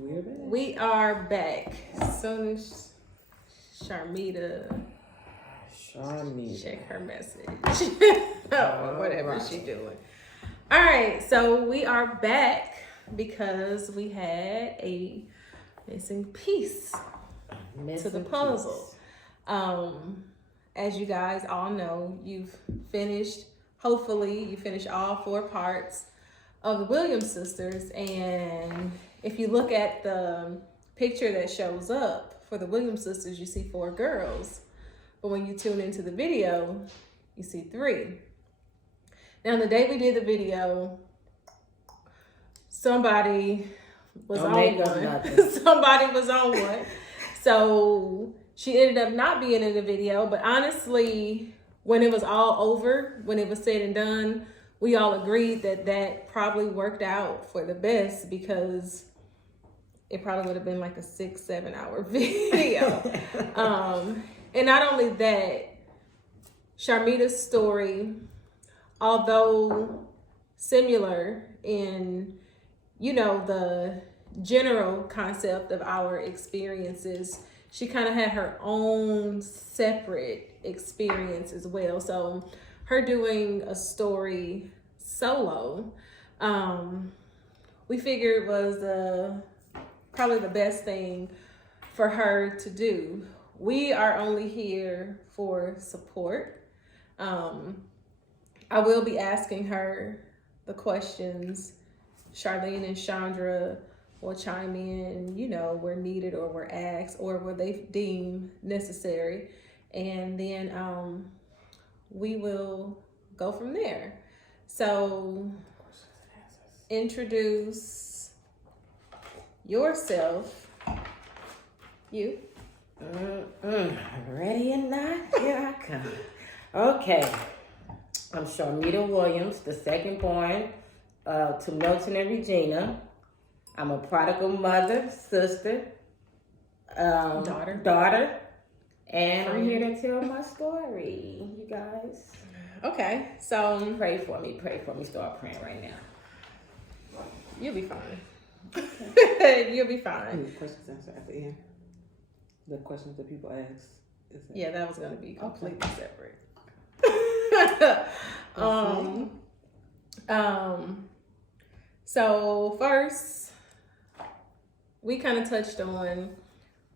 We're back. We are back. Soon as Charmita check her message. Whatever she's doing. All right, so we are back because we had a missing piece to the puzzle. As you guys all know, hopefully you finished all 4 parts of the Williams sisters, and if you look at the picture that shows up for the Williams sisters, you see 4 girls, but when you tune into the video, you see 3. Now, the day we did the video, somebody was on one. Somebody was on one. So she ended up not being in the video, but honestly, when it was all over, when it was said and done, we all agreed that probably worked out for the best, because it probably would have been like a 6-7 hour video. And not only that, Charmita's story, although similar in, the general concept of our experiences, she kind of had her own separate experience as well. So her doing a story solo, we figured was probably the best thing for her to do. We are only here for support. I will be asking her the questions. Charlene and Chandra will chime in, where needed or where asked or where they deem necessary. And then we will go from there. So introduce yourself. You. Ready or not, here I come. Okay. I'm Charmita Williams, the second born to Milton and Regina. I'm a prodigal mother, sister, daughter, and I'm here to tell my story, you guys. Okay, so pray for me. Start praying right now. You'll be fine. Okay. You'll be fine. The questions answered at the end. The questions that people ask. Yeah, that was going to be completely separate. So first, we kind of touched on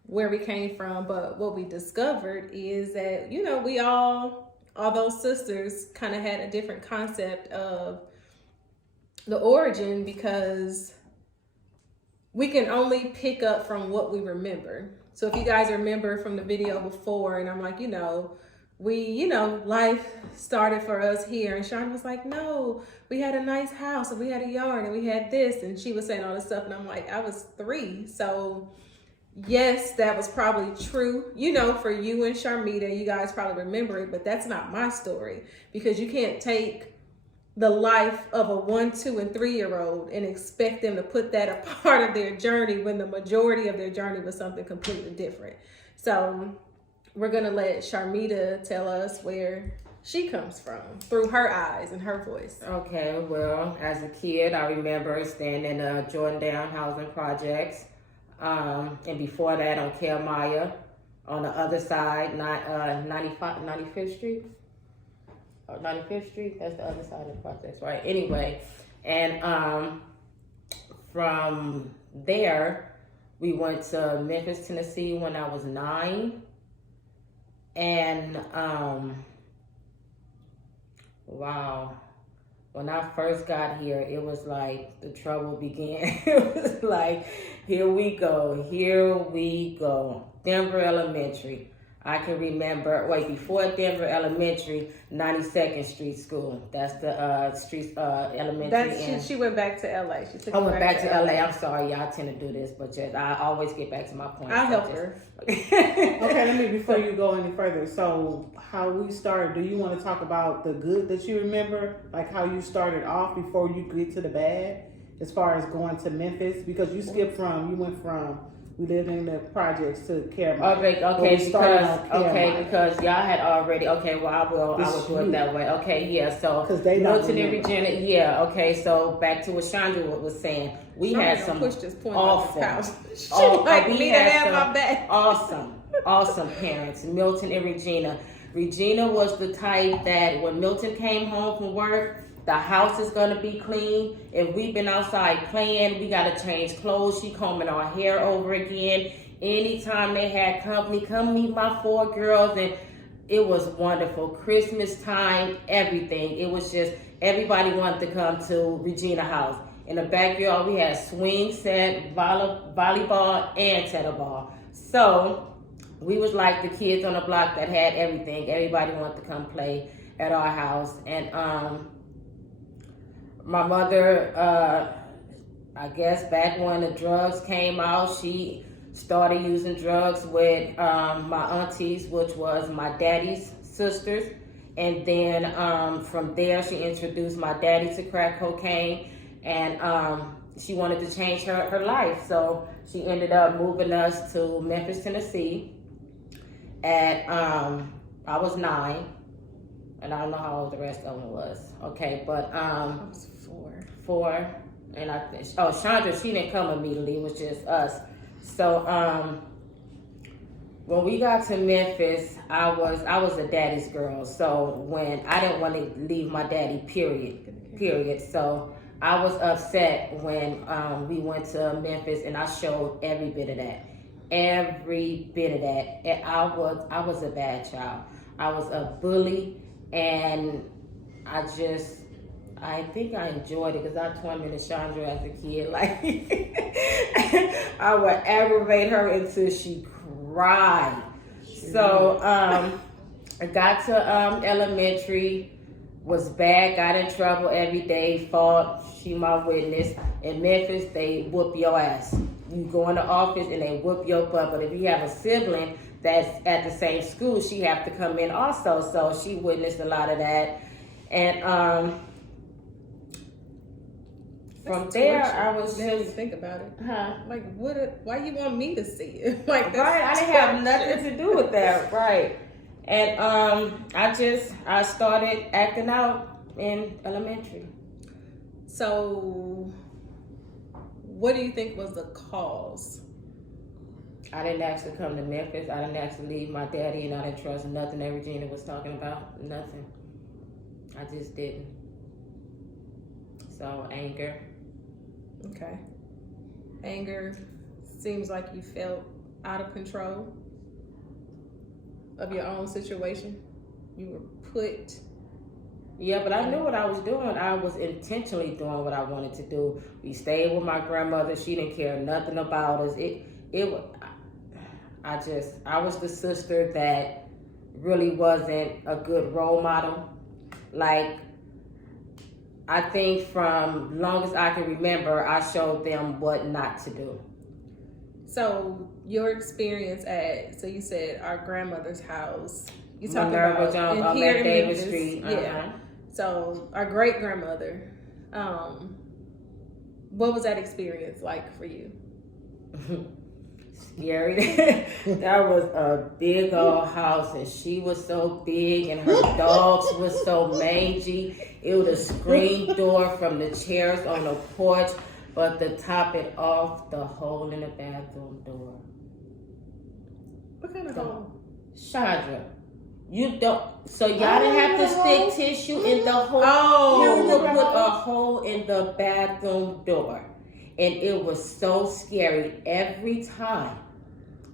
where we came from, but what we discovered is that, we all those sisters kind of had a different concept of the origin, because we can only pick up from what we remember. So if you guys remember from the video before, and I'm like, life started for us here. And Sean was like, no, we had a nice house and we had a yard and we had this. And she was saying all this stuff. And I'm like, I was 3. So yes, that was probably true. For you and Charmita, you guys probably remember it, but that's not my story, because you can't take the life of a 1, 2, and 3-year-old and expect them to put that a part of their journey when the majority of their journey was something completely different. So we're going to let Charmita tell us where she comes from through her eyes and her voice. Okay, well, as a kid, I remember staying in the Jordan housing projects. And before that on Kelmaya, on the other side, 95th Street. 95th Street, that's the other side of the projects, right? Anyway, and from there, we went to Memphis, Tennessee when I was 9. And wow, when I first got here, it was like the trouble began. It was like, here we go. Denver Elementary. I can remember, before Denver Elementary, 92nd Street School. That's the elementary. She went back to LA. I went back to LA. I'm sorry, y'all tend to do this, but I always get back to my point. I'll help her. Okay, before you go any further, so how we started, do you want to talk about the good that you remember? Like how you started off before you get to the bad, as far as going to Memphis? Because you went from we lived in the projects to Caramel. Because y'all had already. Okay, well I will do it that way. Okay, yeah. So Milton and Regina. Yeah. Okay. So back to what Chandra was saying. We had some push this point awesome. We had my back. Awesome parents. Milton and Regina. Regina was the type that when Milton came home from work, the house is gonna be clean. If we've been outside playing, we gotta change clothes. She combing our hair over again. Anytime they had company, come meet my 4 girls, and it was wonderful. Christmas time, everything. It was just everybody wanted to come to Regina house. In the backyard, we had swing set, volleyball, and tetherball. So we was like the kids on the block that had everything. Everybody wanted to come play at our house, and my mother, I guess back when the drugs came out, she started using drugs with my aunties, which was my daddy's sisters. And then from there, she introduced my daddy to crack cocaine, and she wanted to change her life. So she ended up moving us to Memphis, Tennessee. At I was 9. And I don't know how old the rest of them was. Okay, but I was 4. And Chandra, she didn't come immediately. It was just us. So when we got to Memphis, I was a daddy's girl. So when I didn't want to leave my daddy, period. So I was upset when we went to Memphis, and I showed every bit of that. And I was a bad child. I was a bully. And I think I enjoyed it because I tormented Chandra as a kid. Like, I would aggravate her until she cried. So, I got to elementary, was bad, got in trouble every day, fought, she my witness. In Memphis, they whoop your ass. You go in the office and they whoop your butt. But if you have a sibling that's at the same school, she have to come in also. So she witnessed a lot of that. And from there, I was just think about it. Like, why you want me to see it? Like, right, I didn't have nothing to do with that, right? And I started acting out in elementary. So, what do you think was the cause? I didn't actually come to Memphis. I didn't actually leave my daddy, and I didn't trust nothing that Regina was talking about. Nothing. I just didn't. So, anger. Okay. Anger seems like you felt out of control of your own situation. You were put... Yeah, but I knew what I was doing. I was intentionally doing what I wanted to do. We stayed with my grandmother. She didn't care nothing about us. I was the sister that really wasn't a good role model. Like, I think from long as I can remember, I showed them what not to do. So your experience so you said our grandmother's house. You talking Minerva about Jones, in here in David Memphis, Street. Yeah. So our great grandmother. What was that experience like for you? Scary. That was a big old house, and she was so big, and her dogs was so mangy. It was a screen door from the chairs on the porch, but to top it off, the hole in the bathroom door. What kind of hole? Chandra, you don't. So y'all didn't have to stick tissue in the hole. Oh, you would put a hole in the bathroom door. And it was so scary. Every time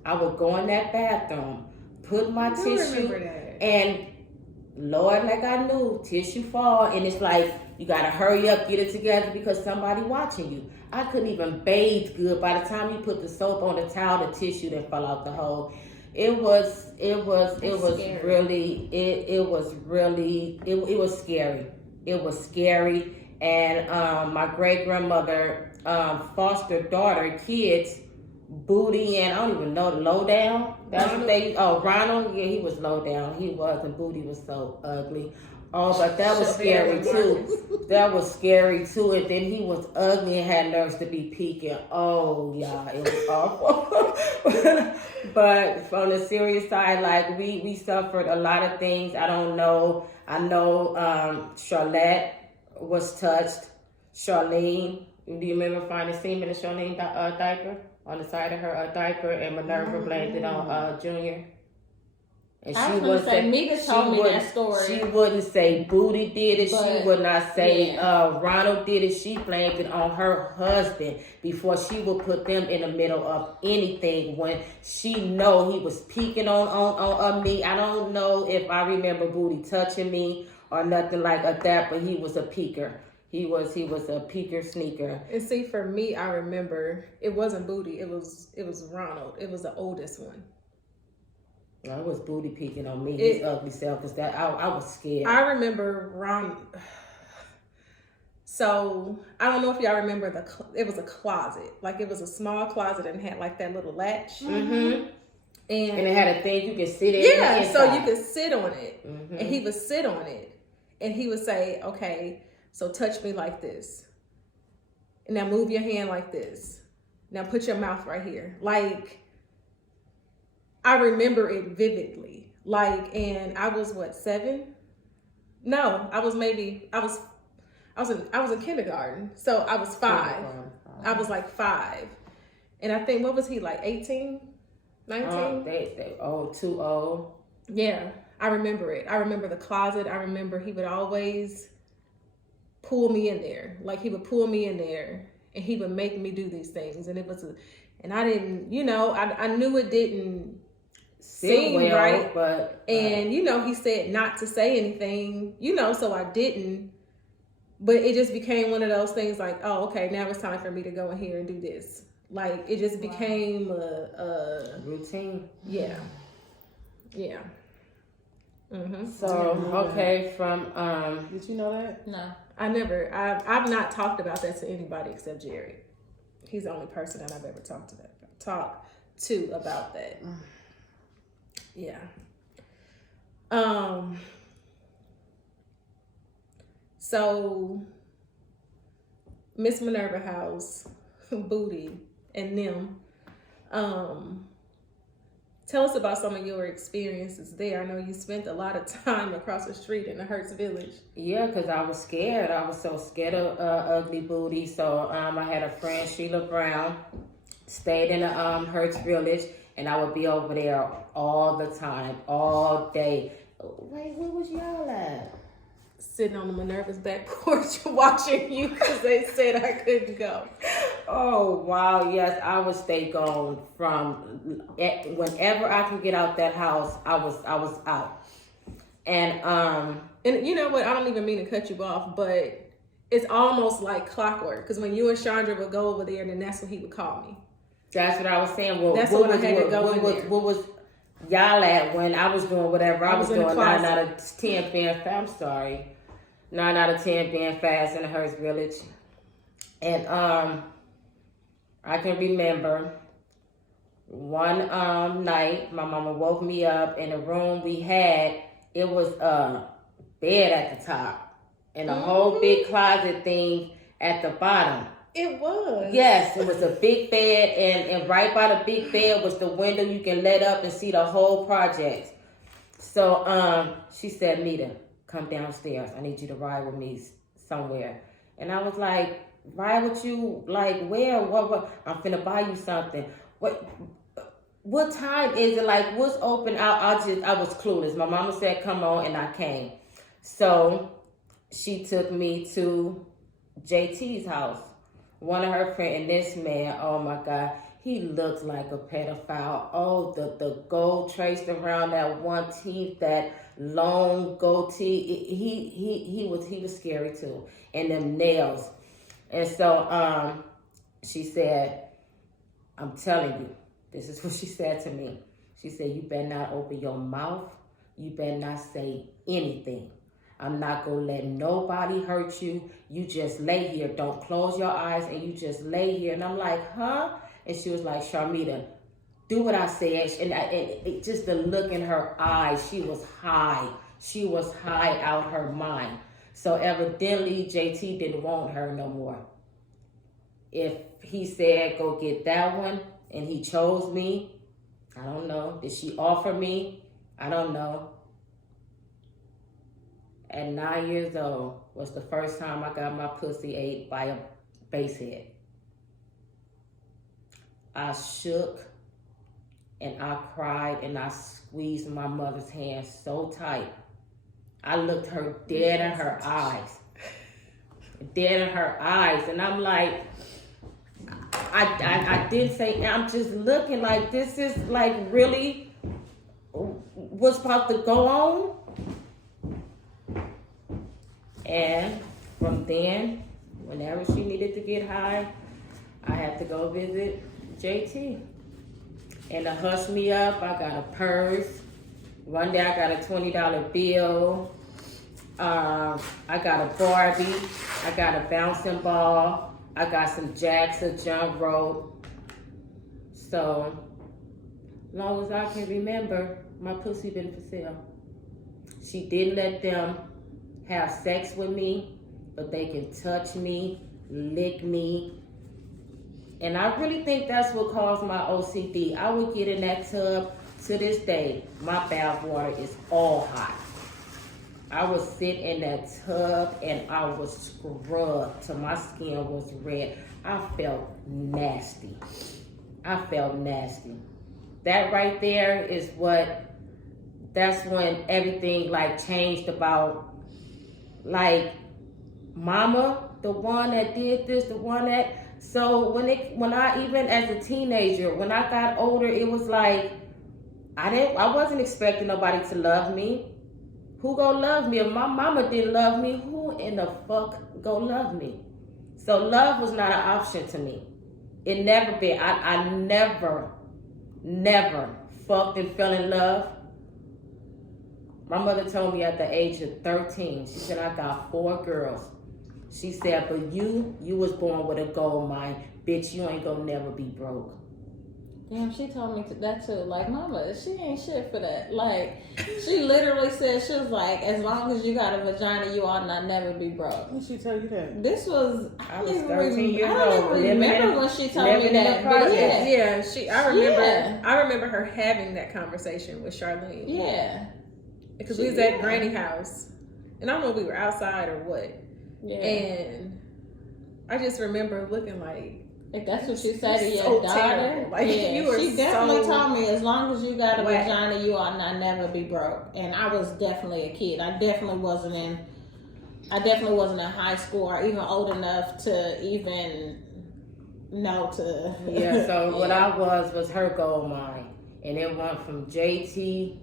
I would go in that bathroom, put my tissue, and Lord, like I knew, tissue fall, and it's like, you gotta hurry up, get it together because somebody watching you. I couldn't even bathe good. By the time you put the soap on the towel, the tissue then fell out the hole. It was scary. It was scary. And my great grandmother foster daughter kids Booty and I don't even know the lowdown. That's what they. Oh, Ronald. Yeah, he was low down. He was, and Booty was so ugly. Oh, but that was scary too. That was scary too. And then he was ugly and had nerves to be peeking. Oh yeah, it was awful. But on the serious side, like we suffered a lot of things. I don't know. I know Charlotte was touched. Charlene, do you remember finding semen in Charlene's diaper on the side of her diaper, and Minerva blamed it on Junior? And I was going to say, Mika told me that story. She wouldn't say Booty did it. She would not say Ronald did it. She blamed it on her husband before she would put them in the middle of anything when she know he was peeking on me. I don't know if I remember Booty touching me or nothing like that, but he was a peeker. He was a peeker sneaker. And see, for me, I remember it wasn't Booty. It was Ronald. It was the oldest one. I was Booty peeking on me, his ugly self, because that I was scared. I remember So I don't know if y'all remember it was a closet, like it was a small closet and had like that little latch, and it had a thing you could sit in. Yeah, so you could sit on it, and he would sit on it, and he would say, "Okay, so touch me like this, and now move your hand like this. Now put your mouth right here, like." I remember it vividly. Like, and I was 7? No, I was in kindergarten. So I was 5. I was like 5. And I think, what was he, like 18? 19? Too old. Yeah, I remember it. I remember the closet. I remember he would always pull me in there. Like, he would pull me in there and he would make me do these things. And and I didn't, I knew it didn't seem well, right, but and he said not to say anything, so I didn't, but it just became one of those things like, oh, okay, now it's time for me to go in here and do this. Like, it just became a routine. Yeah. So okay, from did you know that? No, I've not talked about that to anybody except Jerry. He's the only person that I've ever talked to about that. Yeah. So Miss Minerva House, Booty, and them, tell us about some of your experiences there. I know you spent a lot of time across the street in the Hertz Village. Yeah, because I was scared. I was so scared of Ugly Booty. So I had a friend, Sheila Brown, stayed in the Hertz Village, and I would be over there all the time, all day. Wait, where was y'all at? Sitting on the Minerva's back porch watching you because they said I couldn't go. Oh, wow, yes. I would stay gone from whenever I could get out that house, I was out. And you know what? I don't even mean to cut you off, but it's almost like clockwork, because when you and Chandra would go over there, then that's when he would call me. That's what I was saying. Well, that's what I had to go in there. What was y'all at when I was doing whatever I was doing? 9 out of 10 being fast. I'm sorry. 9 out of 10 being fast in the Hertz Village. And I can remember one night my mama woke me up in the room we had. It was a bed at the top and a whole big closet thing at the bottom. It was. Yes, it was a big bed, and right by the big bed was the window you can let up and see the whole project. So she said, Nita, come downstairs. I need you to ride with me somewhere. And I was like, ride with you? Like, where? What? I'm finna buy you something. What time is it? Like, what's open? I was clueless. My mama said, come on, and I came. So she took me to JT's house. One of her friends, and this man, oh my God, he looked like a pedophile. Oh, the gold traced around that one teeth, that long goatee. He was scary too. And them nails. And so she said, I'm telling you, this is what she said to me. She said, you better not open your mouth. You better not say anything. I'm not going to let nobody hurt you. You just lay here. Don't close your eyes, and you just lay here. And I'm like, huh? And she was like, Charmita, do what I said. And it, just the look in her eyes, she was high. She was high out her mind. So evidently, JT didn't want her no more. If he said, go get that one, and he chose me, I don't know. Did she offer me? I don't know. At 9 years old was the first time I got my pussy ate by a basehead. I shook and I cried and I squeezed my mother's hand so tight. I looked her dead in her eyes. Dead in her eyes. And I'm like, I didn't say, I'm just looking like this is like really what's about to go on. And from then, whenever she needed to get high, I had to go visit JT. And to hush me up, I got a purse. One day I got a $20 bill. I got a Barbie. I got a bouncing ball. I got some jacks, a jump rope. So, long as I can remember, my pussy been for sale. She didn't let them have sex with me, but they can touch me, lick me. And I really think that's what caused my OCD. I would get in that tub. To this day, my bath water is all hot. I would sit in that tub and I would scrub till my skin was red. I felt nasty. That right there is that's when everything like changed about like mama, the one that did this, the one that, so when I even as a teenager, when I got older, it was like, I wasn't expecting nobody to love me. Who go love me? If my mama didn't love me, who in the fuck go love me? So love was not an option to me. It never been. I never fucked and fell in love. My mother told me at the age of 13, she said, I got 4 girls. She said, but you was born with a gold mine. Bitch, you ain't gonna never be broke. Damn, she told me that too. Like, mama, she ain't shit for that. Like, she literally said, she was like, as long as you got a vagina, you ought not never be broke. When she tell you that? This was, I was 13 years old. I don't even remember when she told me that. But I remember her having that conversation with Charlene. Yeah. Because we was at Granny house. And I don't know if we were outside or what. Yeah. And I just remember looking like that's what you said to your so daughter. terrible. Like, yeah, you were she definitely so told me as long as you got a whack. vagina, you ought not never be broke. And I was definitely a kid. I definitely wasn't in high school or even old enough to even know to. Yeah. So what I was her gold mine, and it went from JT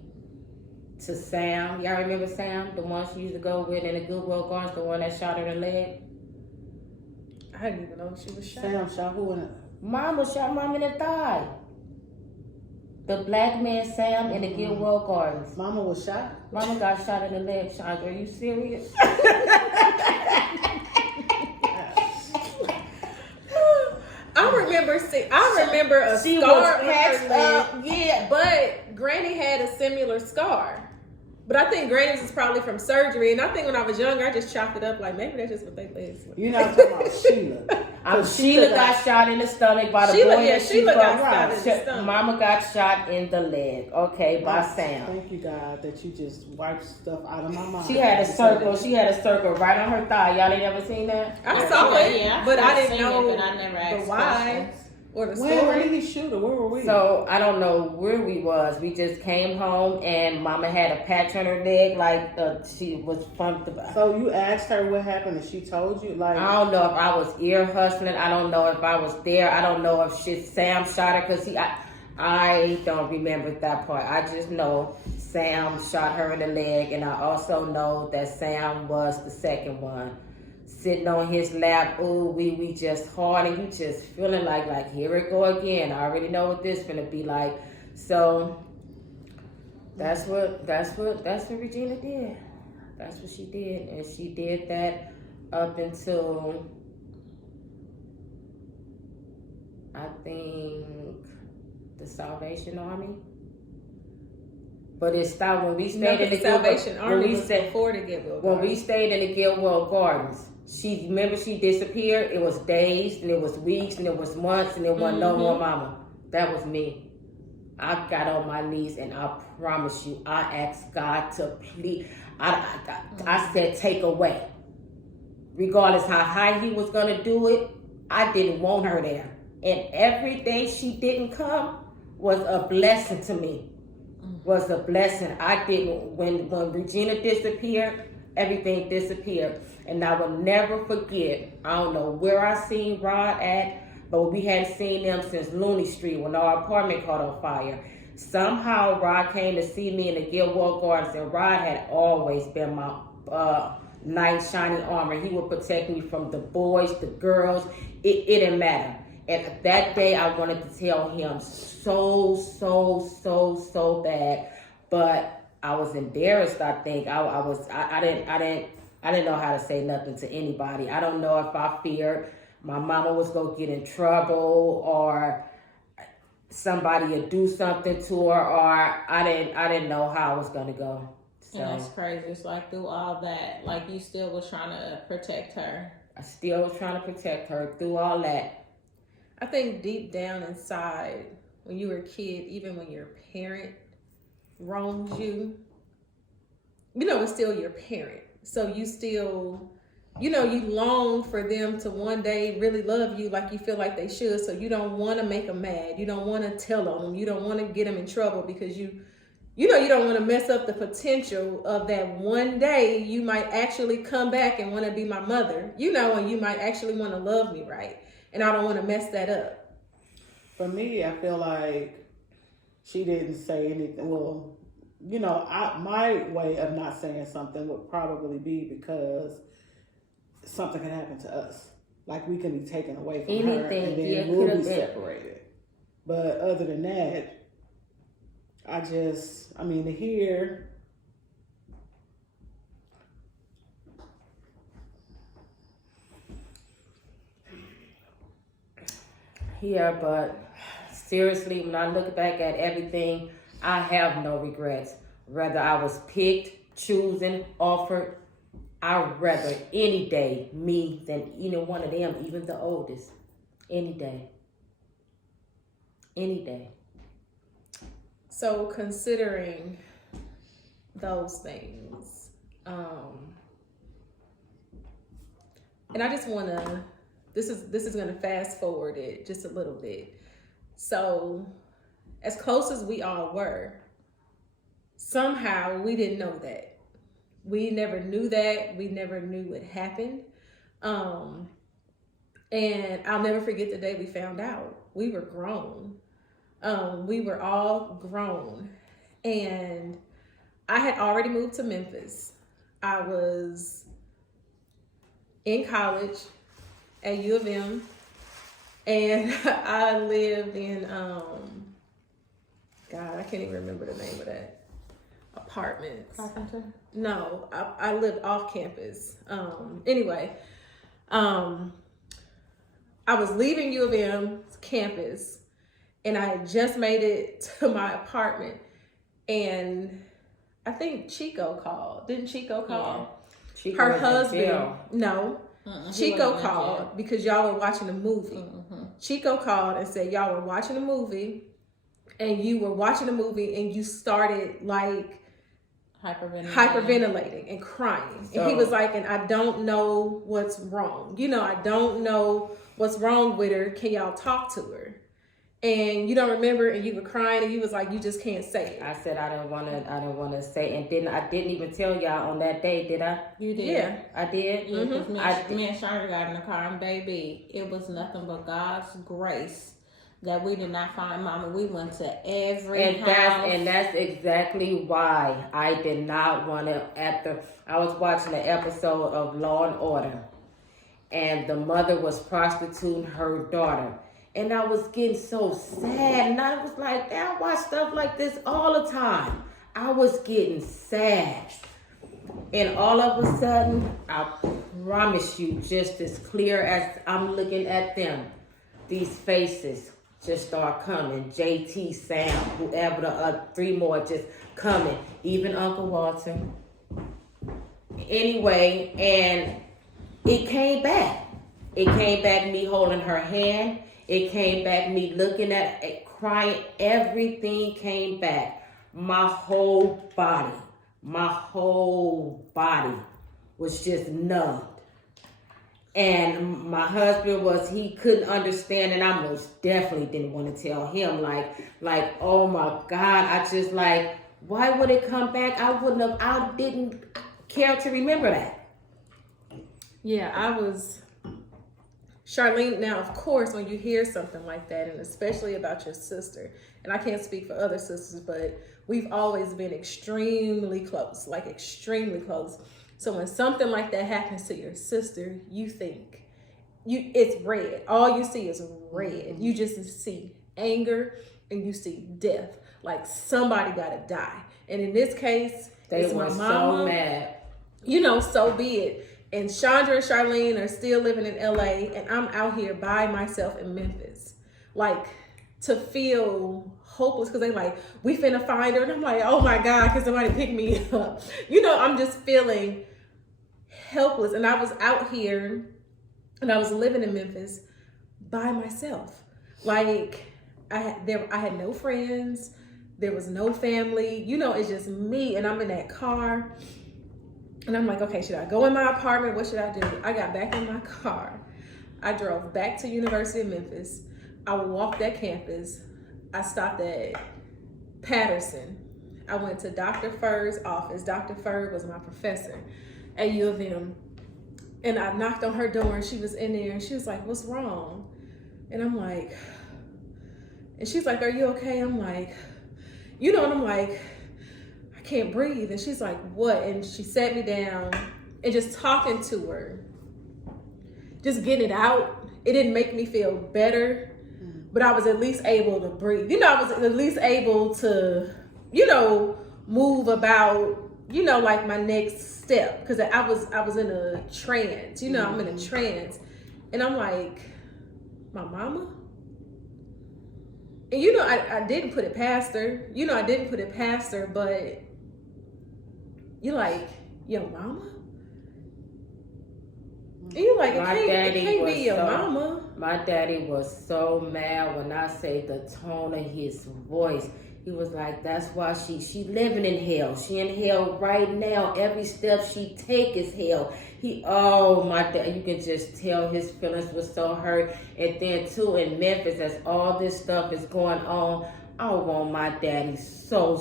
to Sam. Y'all remember Sam, the one she used to go with in the Goodwill Gardens, the one that shot her in the leg? I didn't even know she was shot. Sam shot who in it? Mama shot mom in the thigh. The black man Sam in the Goodwill Gardens. Mama was shot? Mama got shot in the leg, Chandra. Are you serious? I remember a She scar was on her patched leg. up. Yeah. But Granny had a similar scar. But I think Granny's is probably from surgery. And I think when I was younger, I just chopped it up like maybe that's just what they legs look. You're not talking about Sheila. Sheila got shot in the stomach by the boy that she Sheila got fucked. shot in the stomach. Mama got shot in the leg, okay, by Sam. Thank you, God, that you just wiped stuff out of my mind. She had a circle. She had a circle right on her thigh. Y'all ain't ever seen that? I saw it, Yeah, but I didn't seen know it, but I never asked the why questions. or the Where story. did he shoot her? Where were we? So I don't know where we was. We just came home and Mama had a patch on her leg, like she was funked about. So you asked her what happened, and she told you, like, I don't know if I was ear hustling. I don't know if I was there. I don't know if Sam shot her because I don't remember that part. I just know Sam shot her in the leg, and I also know that Sam was the second one. Sitting on his lap, ooh, we just hard, and you just feeling like here it go again. I already know what this gonna be like. So that's what Regina did. That's what she did, and she did that up until I think the Salvation Army. But it stopped when we stayed in the Salvation Army was stayed, before the Gilwell when we Gardens. stayed in the Gilwell Gardens. She disappeared. It was days, and it was weeks, and it was months, and it wasn't no more mama. That was me. I got on my knees, and I promise you, I asked God to please. I said, take away. Regardless how high he was going to do it, I didn't want her there. And every day she didn't come was a blessing to me. Was a blessing. I didn't, when Regina disappeared, everything disappeared. And I will never forget, I don't know where I seen Rod at, but we hadn't seen them since Looney Street when our apartment caught on fire. Somehow Rod came to see me in the Gilwell Gardens, and Rod had always been my knight in shining armor. He would protect me from the boys, the girls. It didn't matter. And that day I wanted to tell him so bad, but I was embarrassed. I think I didn't know how to say nothing to anybody. I don't know if I feared my mama was gonna get in trouble or somebody would do something to her, or I didn't know how I was gonna go. So and that's crazy. It's like through all that, like you still was trying to protect her. I still was trying to protect her through all that. I think deep down inside, when you were a kid, even when your parent wrongs you, it's still your parent. So you still, you long for them to one day really love you like you feel like they should. So you don't want to make them mad. You don't want to tell on them. You don't want to get them in trouble because you don't want to mess up the potential of that one day you might actually come back and want to be my mother, and you might actually want to love me right. And I don't want to mess that up. For me, I feel like she didn't say anything. Well, my way of not saying something would probably be because something can happen to us. Like we can be taken away from her and then we'll be separated. But other than that, to hear Yeah, but seriously, when I look back at everything, I have no regrets. Whether I was picked, chosen, offered, I'd rather any day me than either one of them, even the oldest. Any day. Any day. So considering those things, and I just want to, this is going to fast forward it just a little bit. So as close as we all were, somehow we didn't know that. We never knew that. We never knew what happened. And I'll never forget the day we found out. We were grown. We were all grown. And I had already moved to Memphis. I was in college at U of M. And I lived in, God, I can't even remember the name of that apartment. Carpenter? No, I lived off campus. Anyway, I was leaving U of M campus and I had just made it to my apartment and I think Chico called. Didn't Chico call? Yeah. Chico Her husband. No. Chico wasn't called because y'all were watching a movie. Chico called and said y'all were watching a movie and you were watching a movie and you started like hyperventilating and crying. And he was like, and I don't know what's wrong. I don't know what's wrong with her. Can y'all talk to her? And you don't remember and you were crying and you was like, you just can't say it. I said I don't want to say it. And I didn't even tell y'all on that day, did I? You did. Yeah. I did? Yeah, because me and Charmita got in the car and baby, it was nothing but God's grace that we did not find Mama. We went to every house. And that's exactly why I did not want to. I was watching an episode of Law and Order and the mother was prostituting her daughter. And I was getting so sad. And I was like, I watch stuff like this all the time. I was getting sad. And all of a sudden, I promise you, just as clear as I'm looking at them, these faces just start coming. JT, Sam, whoever the 3 more just coming. Even Uncle Walter. Anyway, and it came back. It came back me holding her hand. It came back me looking at it, crying. Everything came back. My whole body was just numbed. And my husband he couldn't understand, and I most definitely didn't want to tell him, like, oh my God, I just like, why would it come back? I didn't care to remember that. Yeah, Charlene, now of course, when you hear something like that, and especially about your sister, and I can't speak for other sisters, but we've always been extremely close, like extremely close. So when something like that happens to your sister, you think it's red. All you see is red. You just see anger and you see death. Like somebody gotta die. And in this case, They it's were my mama. so mad. You know, so be it. And Chandra and Charlene are still living in LA, and I'm out here by myself in Memphis. Like, to feel hopeless, because they like, we finna find her. And I'm like, oh my God, can somebody pick me up? You know, I'm just feeling helpless. And I was out here, and I was living in Memphis by myself. Like, I had no friends. There was no family. You know, it's just me, and I'm in that car. And I'm like, okay, should I go in my apartment? What should I do? I got back in my car. I drove back to University of Memphis. I walked that campus. I stopped at Patterson. I went to Dr. Furr's office. Dr. Furr was my professor at U of M. And I knocked on her door, and she was in there, and she was like, what's wrong? And I'm like, and she's like, are you okay? I'm like, you know, and I'm like, I can't breathe. And she's like, what? And she sat me down, and just talking to her, just getting it out, it didn't make me feel better, but I was at least able to breathe. You know, I was at least able to, you know, move about, you know, like my next step. Because I was in a trance, you know, I'm in a trance. And I'm like, my mama? And, you know, I didn't put it past her. You know, I didn't put it past her, but you're like, your mama? And you're like, it can't be your mama. My daddy was so mad when I say the tone of his voice. He was like, that's why she living in hell. She in hell right now. Every step she take is hell. My dad, you can just tell his feelings was so hurt. And then too, in Memphis, as all this stuff is going on, I want my daddy so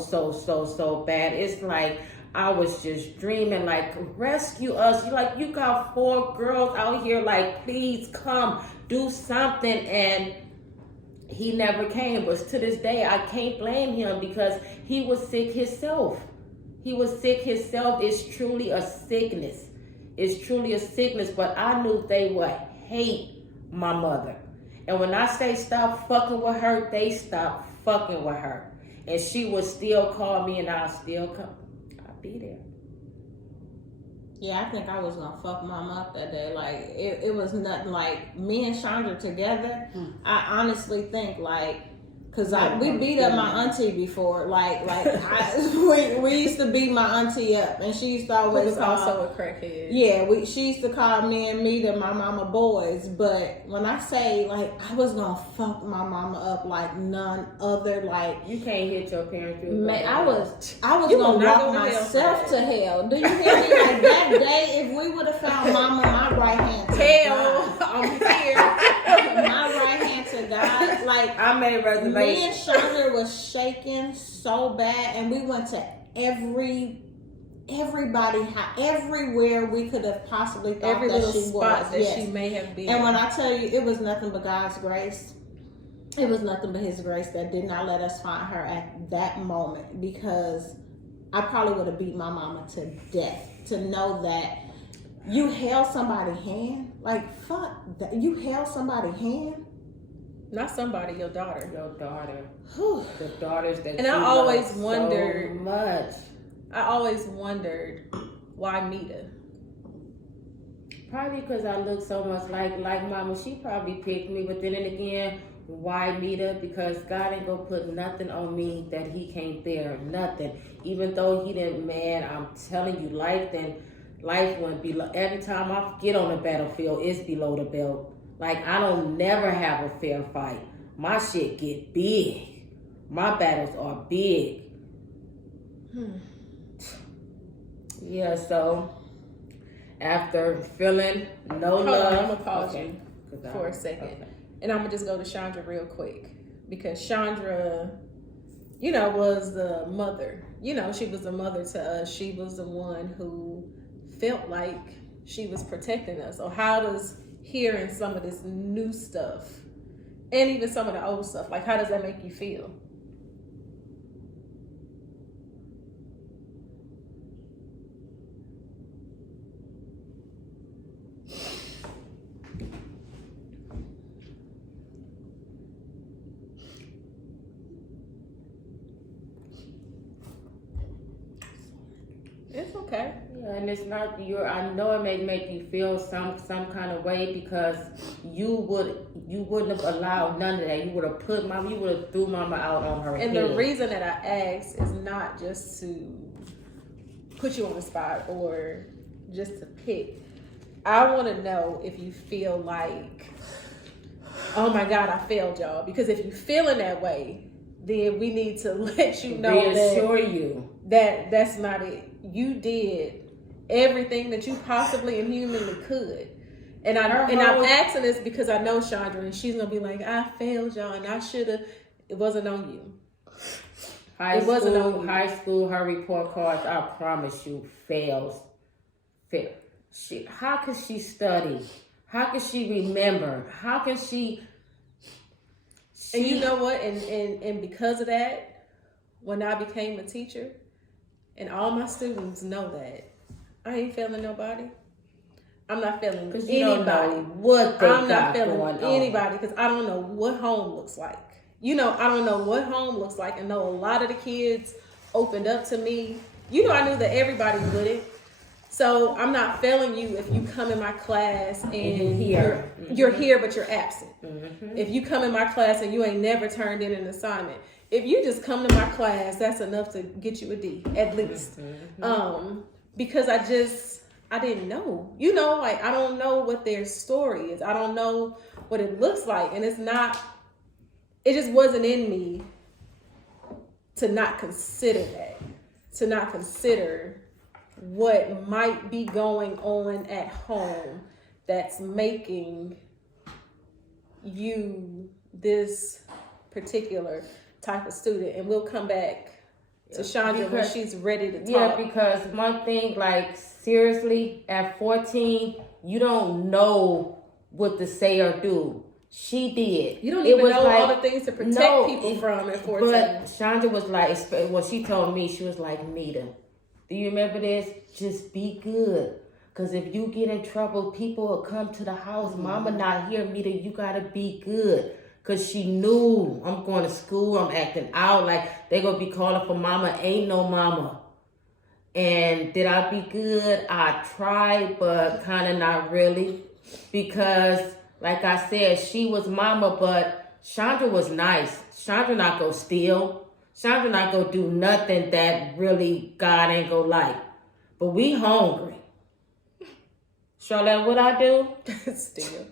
bad. It's like, I was just dreaming, like, rescue us. You got 4 girls out here, like, please come, do something. And he never came. But to this day, I can't blame him because he was sick himself. It's truly a sickness. But I knew they would hate my mother. And when I say stop fucking with her, they stopped fucking with her. And she would still call me, and I'll still come. Be there. Yeah, I think I was gonna fuck mom up that day. Like it was nothing. Like me and Chandra together. I honestly think like, cause we beat up my auntie before. We used to beat my auntie up, and she used to always was also a crackhead. Yeah, she used to call me and Mita my mama boys. But when I say like I was gonna fuck my mama up like none other, like you can't hit your parents. Man, I was gonna walk myself to hell. Do you hear me? Like that day, if we would have found mama, my right hand to hell, I'm here. My right hand to God. Like I made reservations. Me and Chandra was shaking so bad, and we went to everybody, everywhere we could have possibly thought every that little she spot was. That Yes. she may have been. And when I tell you, it was nothing but God's grace. It was nothing but His grace that did not let us find her at that moment, because I probably would have beat my mama to death to know that you held somebody's hand. Like, fuck that. You held somebody's hand. Not somebody, your daughter. Whew. The daughters that and you I always love wondered so much. I always wondered why Mita. Probably because I look so much like mama. She probably picked me, but then again, why Nita? Because God ain't gonna put nothing on me that he can't bear. Nothing. Even though he didn't, man, I'm telling you, life went below. Every time I get on the battlefield, it's below the belt. Like, I don't never have a fair fight. My shit get big. My battles are big. Yeah, so after feeling no Hold love. on, I'm gonna pause Okay. you for a second. Okay. And I'm gonna just go to Chandra real quick. Because Chandra, you know, was the mother. You know, she was the mother to us. She was the one who felt like she was protecting us. So how does hearing some of this new stuff and even some of the old stuff, like how does that make you feel? It's okay. Yeah, and it's not I know it may make you feel some kind of way because you wouldn't have allowed none of that. You would have threw mama out on her And head. the reason that I asked is not just to put you on the spot or just to pick. I want to know if you feel like, oh my God, I failed y'all. Because if you're feeling that way, then we need to let you know reassure you that that's not it. You did everything that you possibly and humanly could. And I'm asking this because I know Chandra, and she's gonna be like, I failed y'all, and I should have. It wasn't on you. High school, her report cards, I promise you, fails. How could she study? How could she remember? How can she? And you know what? And because of that, when I became a teacher, and all my students know that, I ain't failing nobody. I'm not failing anybody. Don't know what they I'm not got failing going anybody because I don't know what home looks like. You know, I don't know what home looks like. I know a lot of the kids opened up to me. You know, I knew that everybody wouldn't. So I'm not failing you if you come in my class and you're here, but you're absent. Mm-hmm. If you come in my class and you ain't never turned in an assignment. If you just come to my class, that's enough to get you a D, at least. Mm-hmm. Because I didn't know. You know, like, I don't know what their story is. I don't know what it looks like. And it just wasn't in me to not consider that. To not consider what might be going on at home that's making you this particular type of student. And we'll come back to Chandra when she's ready to talk. Yeah, because one thing, like, seriously, at 14, you don't know what to say or do. She did. You don't even know all the things to protect people from at 14. But Chandra was like, well, she told me, she was like, Nita, do you remember this? Just be good. Because if you get in trouble, people will come to the house. Mm-hmm. Mama not here, Nita, you got to be good. Because she knew I'm going to school, I'm acting out. Like, they going to be calling for mama. Ain't no mama. And did I be good? I tried, but kind of not really. Because, like I said, she was mama, but Chandra was nice. Chandra not going to steal. Chandra not going to do nothing that really God ain't going to like. But we hungry. Charlotte, what I do? Still.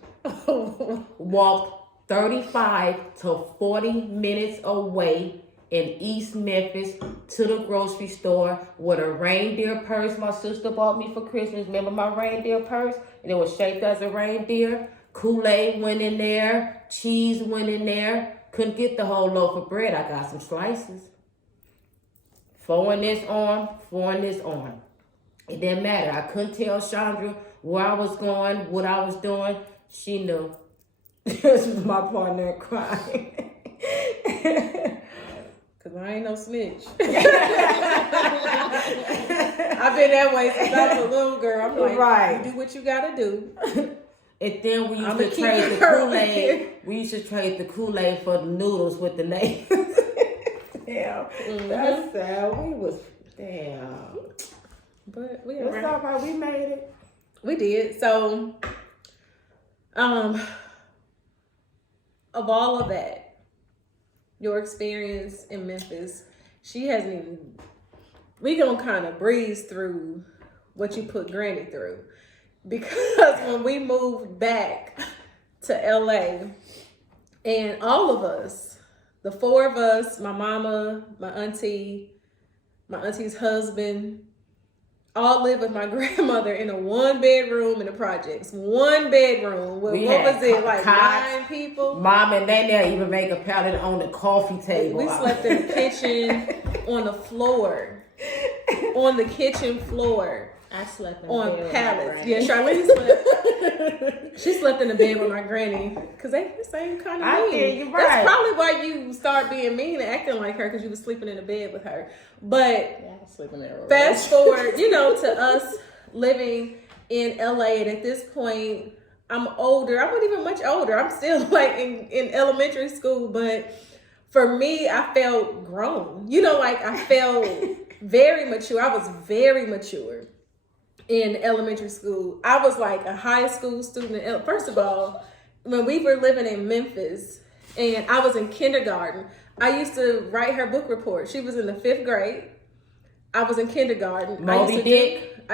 Walked 35 to 40 minutes away in East Memphis to the grocery store with a reindeer purse my sister bought me for Christmas. Remember my reindeer purse? And it was shaped as a reindeer. Kool-Aid went in there. Cheese went in there. Couldn't get the whole loaf of bread. I got some slices. 4 in this arm, 4 in this arm. It didn't matter. I couldn't tell Chandra where I was going, what I was doing. She knew. This was my partner in crime. Cause I ain't no snitch. I've been that way since I was a little girl. I'm like, right. You do what you gotta do. And then we used to trade the Kool-Aid. We used to trade the Kool-Aid for the noodles with the names. Damn. Mm-hmm. That's sad. We was, damn. But we it's all right. We made it. We did. So, of all of that, your experience in Memphis, she hasn't even, we gonna kind of breeze through what you put Granny through. Because when we moved back to LA, and all of us, the four of us, my mama, my auntie's husband, all lived with my grandmother in a 1-bedroom in the projects. 1 bedroom with, what was it, like cots, 9 people? Mom and Nana even make a pallet on the coffee table. We slept in the kitchen, on the floor, on the kitchen floor. I slept in on bed pallets. with Yeah, Charlene slept. She slept in the bed with my granny because they the same kind of mean. Yeah, you're right. That's probably why you start being mean and acting like her, because you was sleeping in the bed with her. But I was sleeping there. fast forward, to us living in LA, and at this point, I'm older. I'm not even much older. I'm still like in elementary school, but for me, I felt grown. I felt very mature. I was very mature in elementary school. I was like a high school student. First of all, when we were living in Memphis and I was in kindergarten, I used to write her book report. She was in the 5th grade. I was in kindergarten. Moby Dick?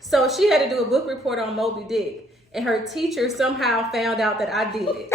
So she had to do a book report on Moby Dick. And her teacher somehow found out that I did it.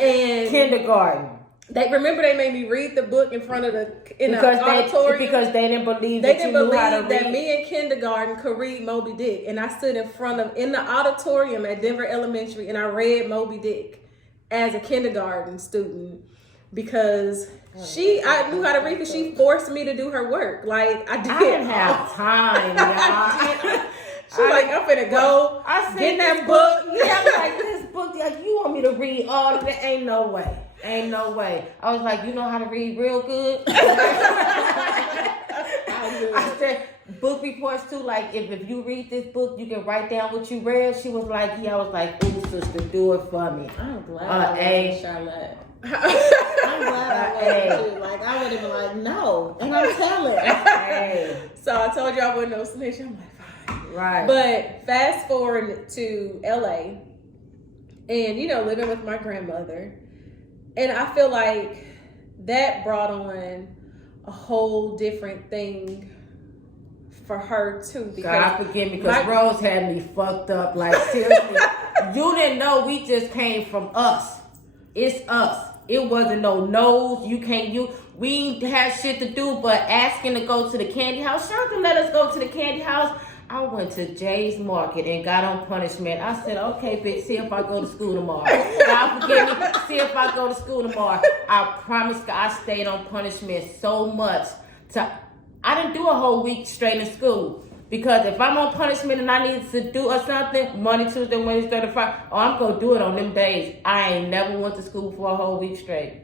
And kindergarten. They made me read the book in front of the auditorium because they didn't believe they that didn't you knew believe how to that read. me in kindergarten could read Moby Dick, and I stood in the auditorium at Denver Elementary, and I read Moby Dick as a kindergarten student because I knew how to read because she forced me to do her work. Like I did. I didn't have time, y'all. She's like, I'm finna go. I said get that book. Yeah, I'm like, this book, like, you want me to read all of it? Ain't no way. Ain't no way. I was like, you know how to read real good? I said, book reports too, like, if you read this book, you can write down what you read. She was like, yeah. I was like, ooh, sister, do it for me. I'm glad I was Charlotte. I'm glad I was too. Like, I would have been like, no. And I'm telling. Hey. So I told you I wasn't no snitch. I'm like, fine. Right. But fast forward to LA and, living with my grandmother. And I feel like that brought on a whole different thing for her too. Because God forgive me, because Rose had me fucked up. Like, seriously, you didn't know we just came from us. It's us. It wasn't no nose. We ain't had shit to do but asking to go to the candy house. Shonda let us go to the candy house. I went to Jay's Market and got on punishment. I said, okay, bitch, see if I go to school tomorrow. God forgive me, see if I go to school tomorrow. I promise God, I stayed on punishment so much. I didn't do a whole week straight in school. Because if I'm on punishment and I need to do or something, Monday, Tuesday, Wednesday, Thursday, Friday, I'm going to do it on them days. I ain't never went to school for a whole week straight.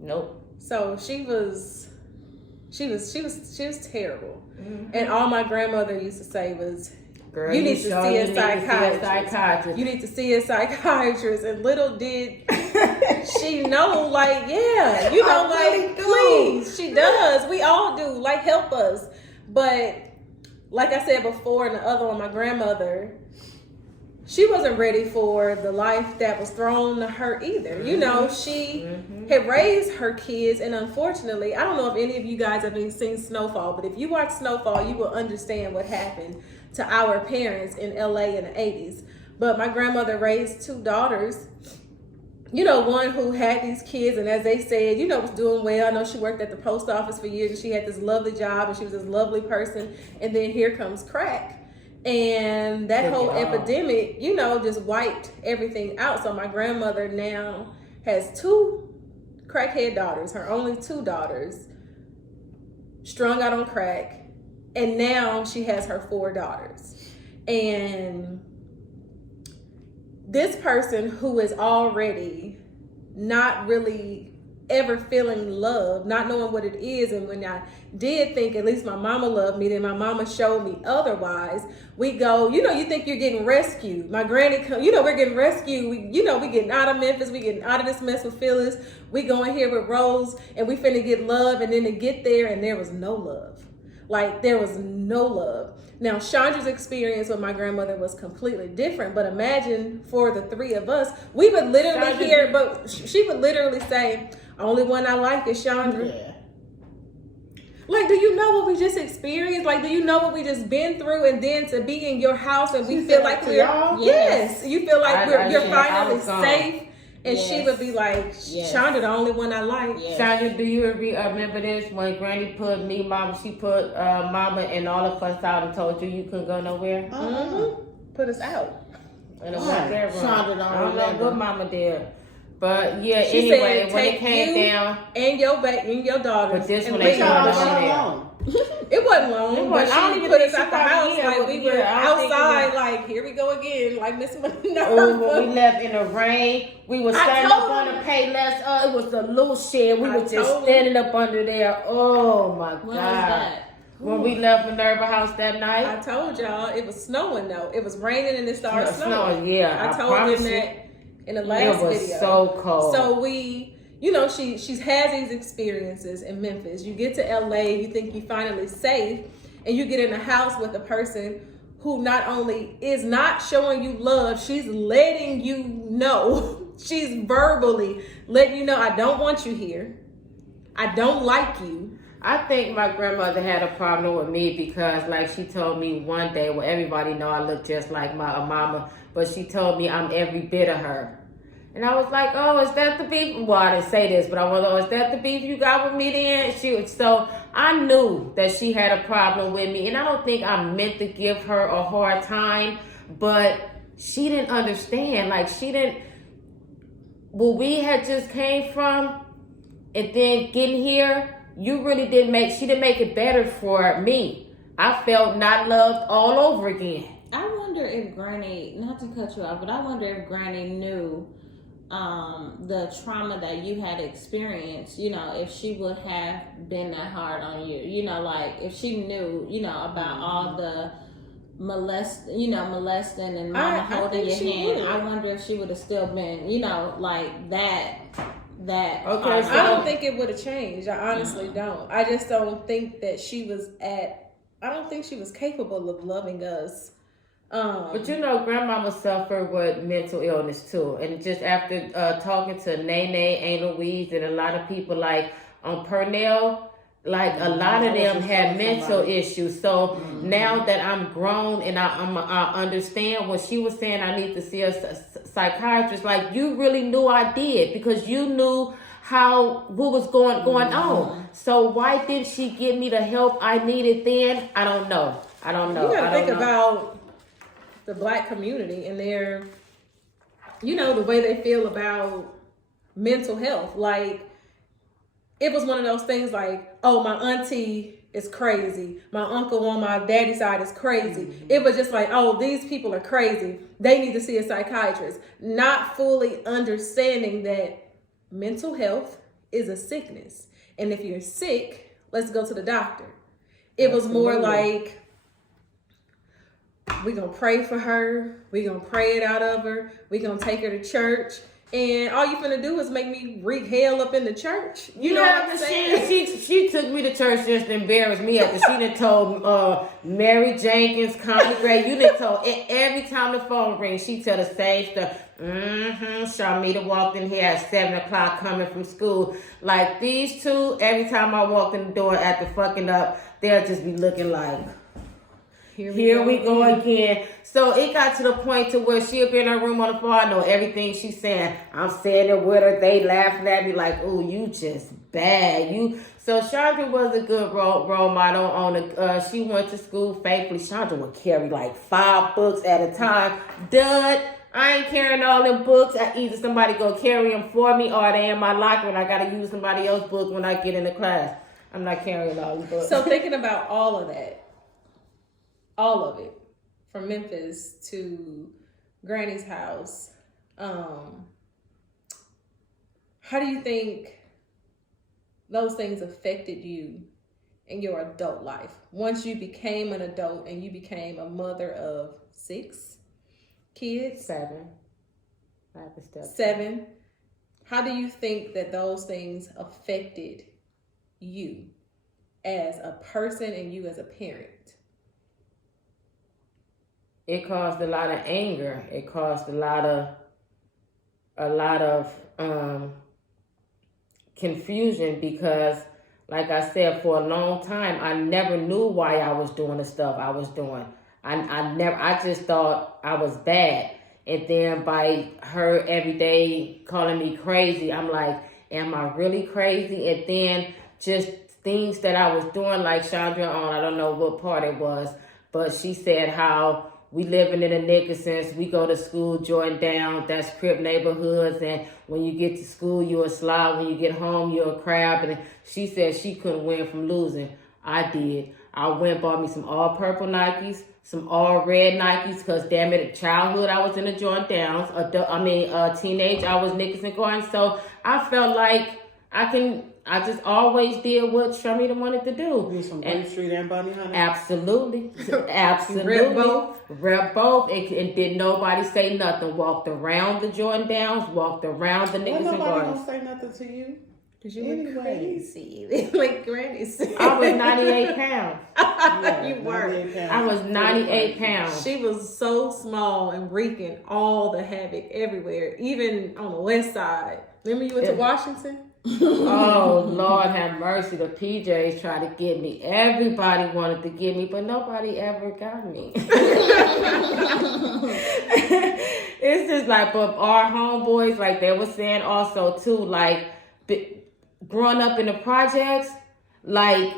Nope. So she was terrible. Mm-hmm. And all my grandmother used to say was, girl, you need to see a psychiatrist. You need to see a psychiatrist. And little did she know, like, yeah, like, please, she does. We all do. Like, help us. But like I said before in the other one, my grandmother, she wasn't ready for the life that was thrown to her either. Mm-hmm. She had raised her kids, and unfortunately, I don't know if any of you guys have seen Snowfall, but if you watch Snowfall, you will understand what happened to our parents in LA in the 80s. But my grandmother raised 2 daughters, one who had these kids, and as they said, was doing well. I know she worked at the post office for years, and she had this lovely job, and she was this lovely person, and then here comes crack. And that whole epidemic, just wiped everything out. So my grandmother now has 2 crackhead daughters, her only 2 daughters, strung out on crack. And now she has her 4 daughters. And this person who is already not really ever feeling love, not knowing what it is, and when I did think at least my mama loved me, then my mama showed me otherwise. We go, you think you're getting rescued. My granny come, we're getting rescued. We getting out of Memphis, we getting out of this mess with Phyllis. We going here with Rose, and we finna get love, and then to get there, and there was no love. Like, there was no love. Now, Chandra's experience with my grandmother was completely different, but imagine for the three of us, we would literally hear, but she would literally say, only one I like is Chandra. Yeah. Like, do you know what we just experienced? Like, do you know what we just been through? And then to be in your house and we feel like we're, yes, you feel like you're finally safe. And she would be like, Chandra, the only one I like. Yes. Chandra, do you remember this? When Granny put me, Mama, she put Mama and all of us out and told you couldn't go nowhere? Put us out. In a hotel room. Chandra I don't know what Mama did. But yeah, she anyway, said, when it came down. And your daughters. But this one They ain't y'all going long. It wasn't long, but I don't she even put think us out she the house probably- like we were outside, like, here we go again, like Miss Oh, Minerva. when we left in the rain, we were standing up on the Payless. It was a little shed. We were just standing up under there. Oh my God. What was that? When we left Minerva house that night. I told y'all it was snowing though. It was raining and it started snowing. Yeah, I told them that in the last video. It was so cold. So we, you know, she's had these experiences in Memphis. You get to LA, you think you finally safe, and you get in a house with a person who not only is not showing you love, she's letting you know. She's verbally letting you know, I don't want you here. I don't like you. I think my grandmother had a problem with me because, like, she told me one day, well, everybody know I look just like my mama, but she told me I'm every bit of her. And I was like, oh, is that the beef? Well, I didn't say this, but I was like, oh, is that the beef you got with me then? So I knew that she had a problem with me, and I don't think I meant to give her a hard time, but she didn't understand. Like, she didn't, where we had just came from, and then getting here, you really didn't she didn't make it better for me. I felt not loved all over again. I wonder if Granny, not to cut you off, but I wonder if Granny knew the trauma that you had experienced, you know, if she would have been that hard on you, you know, like if she knew, you know, about all the molesting and mama holding your hand. I wonder if she would have still been, you know, like that. Okay, I don't think it would have changed. I honestly don't. I just don't think that I don't think she was capable of loving us. But you know, grandmama suffered with mental illness too. And just after talking to Nene, Aunt Louise, and a lot of people like on Purnell, like a lot of them had mental issues. So now that I'm grown and I understand when she was saying I need to see a psychiatrist, like you really knew I did because you knew what was going on. So why didn't she give me the help I needed then? I don't know. You gotta think about the Black community and their, you know, the way they feel about mental health. Like, it was one of those things like, oh, my auntie is crazy. My uncle on my daddy's side is crazy. It was just like, oh, these people are crazy. They need to see a psychiatrist. Not fully understanding that mental health is a sickness. And if you're sick, let's go to the doctor. It was more like, we're going to pray for her. We're going to pray it out of her. We're going to take her to church. And all you finna do is make me wreak hell up in the church. You know what I'm saying? She took me to church just to embarrass me after she done told Mary Jenkins, Connie Gray. You done told every time the phone rings, she tell the same stuff. Charmita walked in here at 7 o'clock coming from school. Like these two, every time I walked in the door after fucking up, they'll just be looking like, here we go again. So it got to the point to where she'll be in her room on the floor. I know everything she's saying. I'm saying it with her. They laughing at me like, "Oh, you just bad." So Chandra was a good role model. She went to school faithfully. Chandra would carry like 5 books at a time. Dud. I ain't carrying all them books. Either somebody go carry them for me, or they in my locker and I gotta use somebody else's book when I get into class. I'm not carrying all the books. So thinking about all of that. All of it, from Memphis to Granny's house. How do you think those things affected you in your adult life? Once you became an adult and you became a mother of 6 kids? 7. I have a step. 7. How do you think that those things affected you as a person and you as a parent? It caused a lot of anger. It caused a lot of confusion because, like I said, for a long time, I never knew why I was doing the stuff I was doing. I just thought I was bad. And then by her every day calling me crazy, I'm like, am I really crazy? And then just things that I was doing, like Chandra on, I don't know what part it was, but she said how we living in the Nickersons, we go to school, Jordan Down, that's Crip neighborhoods, and when you get to school, you're a slob, when you get home, you're a crab, and she said she couldn't win from losing. I did. I went and bought me some all purple Nikes, some all red Nikes, because damn it, childhood, I was in the Jordan Downs, teenage, I was Nickerson Gardens, so I felt like I just always did what Charmita wanted to do. You from Grape Street and Bunny Honey? Absolutely. Absolutely. Rep both. And did nobody say nothing. Walked around the Jordan Downs, walked around the Nickerson Nobody Gardens. gonna say nothing to you. Because you were crazy. Like Granny said. I was 98 pounds. Yeah, You were. 98 pounds. I was 98 pounds. She was so small and wreaking all the havoc everywhere, even on the west side. Remember you went to Washington? Oh, Lord have mercy. The PJs tried to get me. Everybody wanted to get me, but nobody ever got me. It's just like, but our homeboys, like they were saying also too, like growing up in the projects, like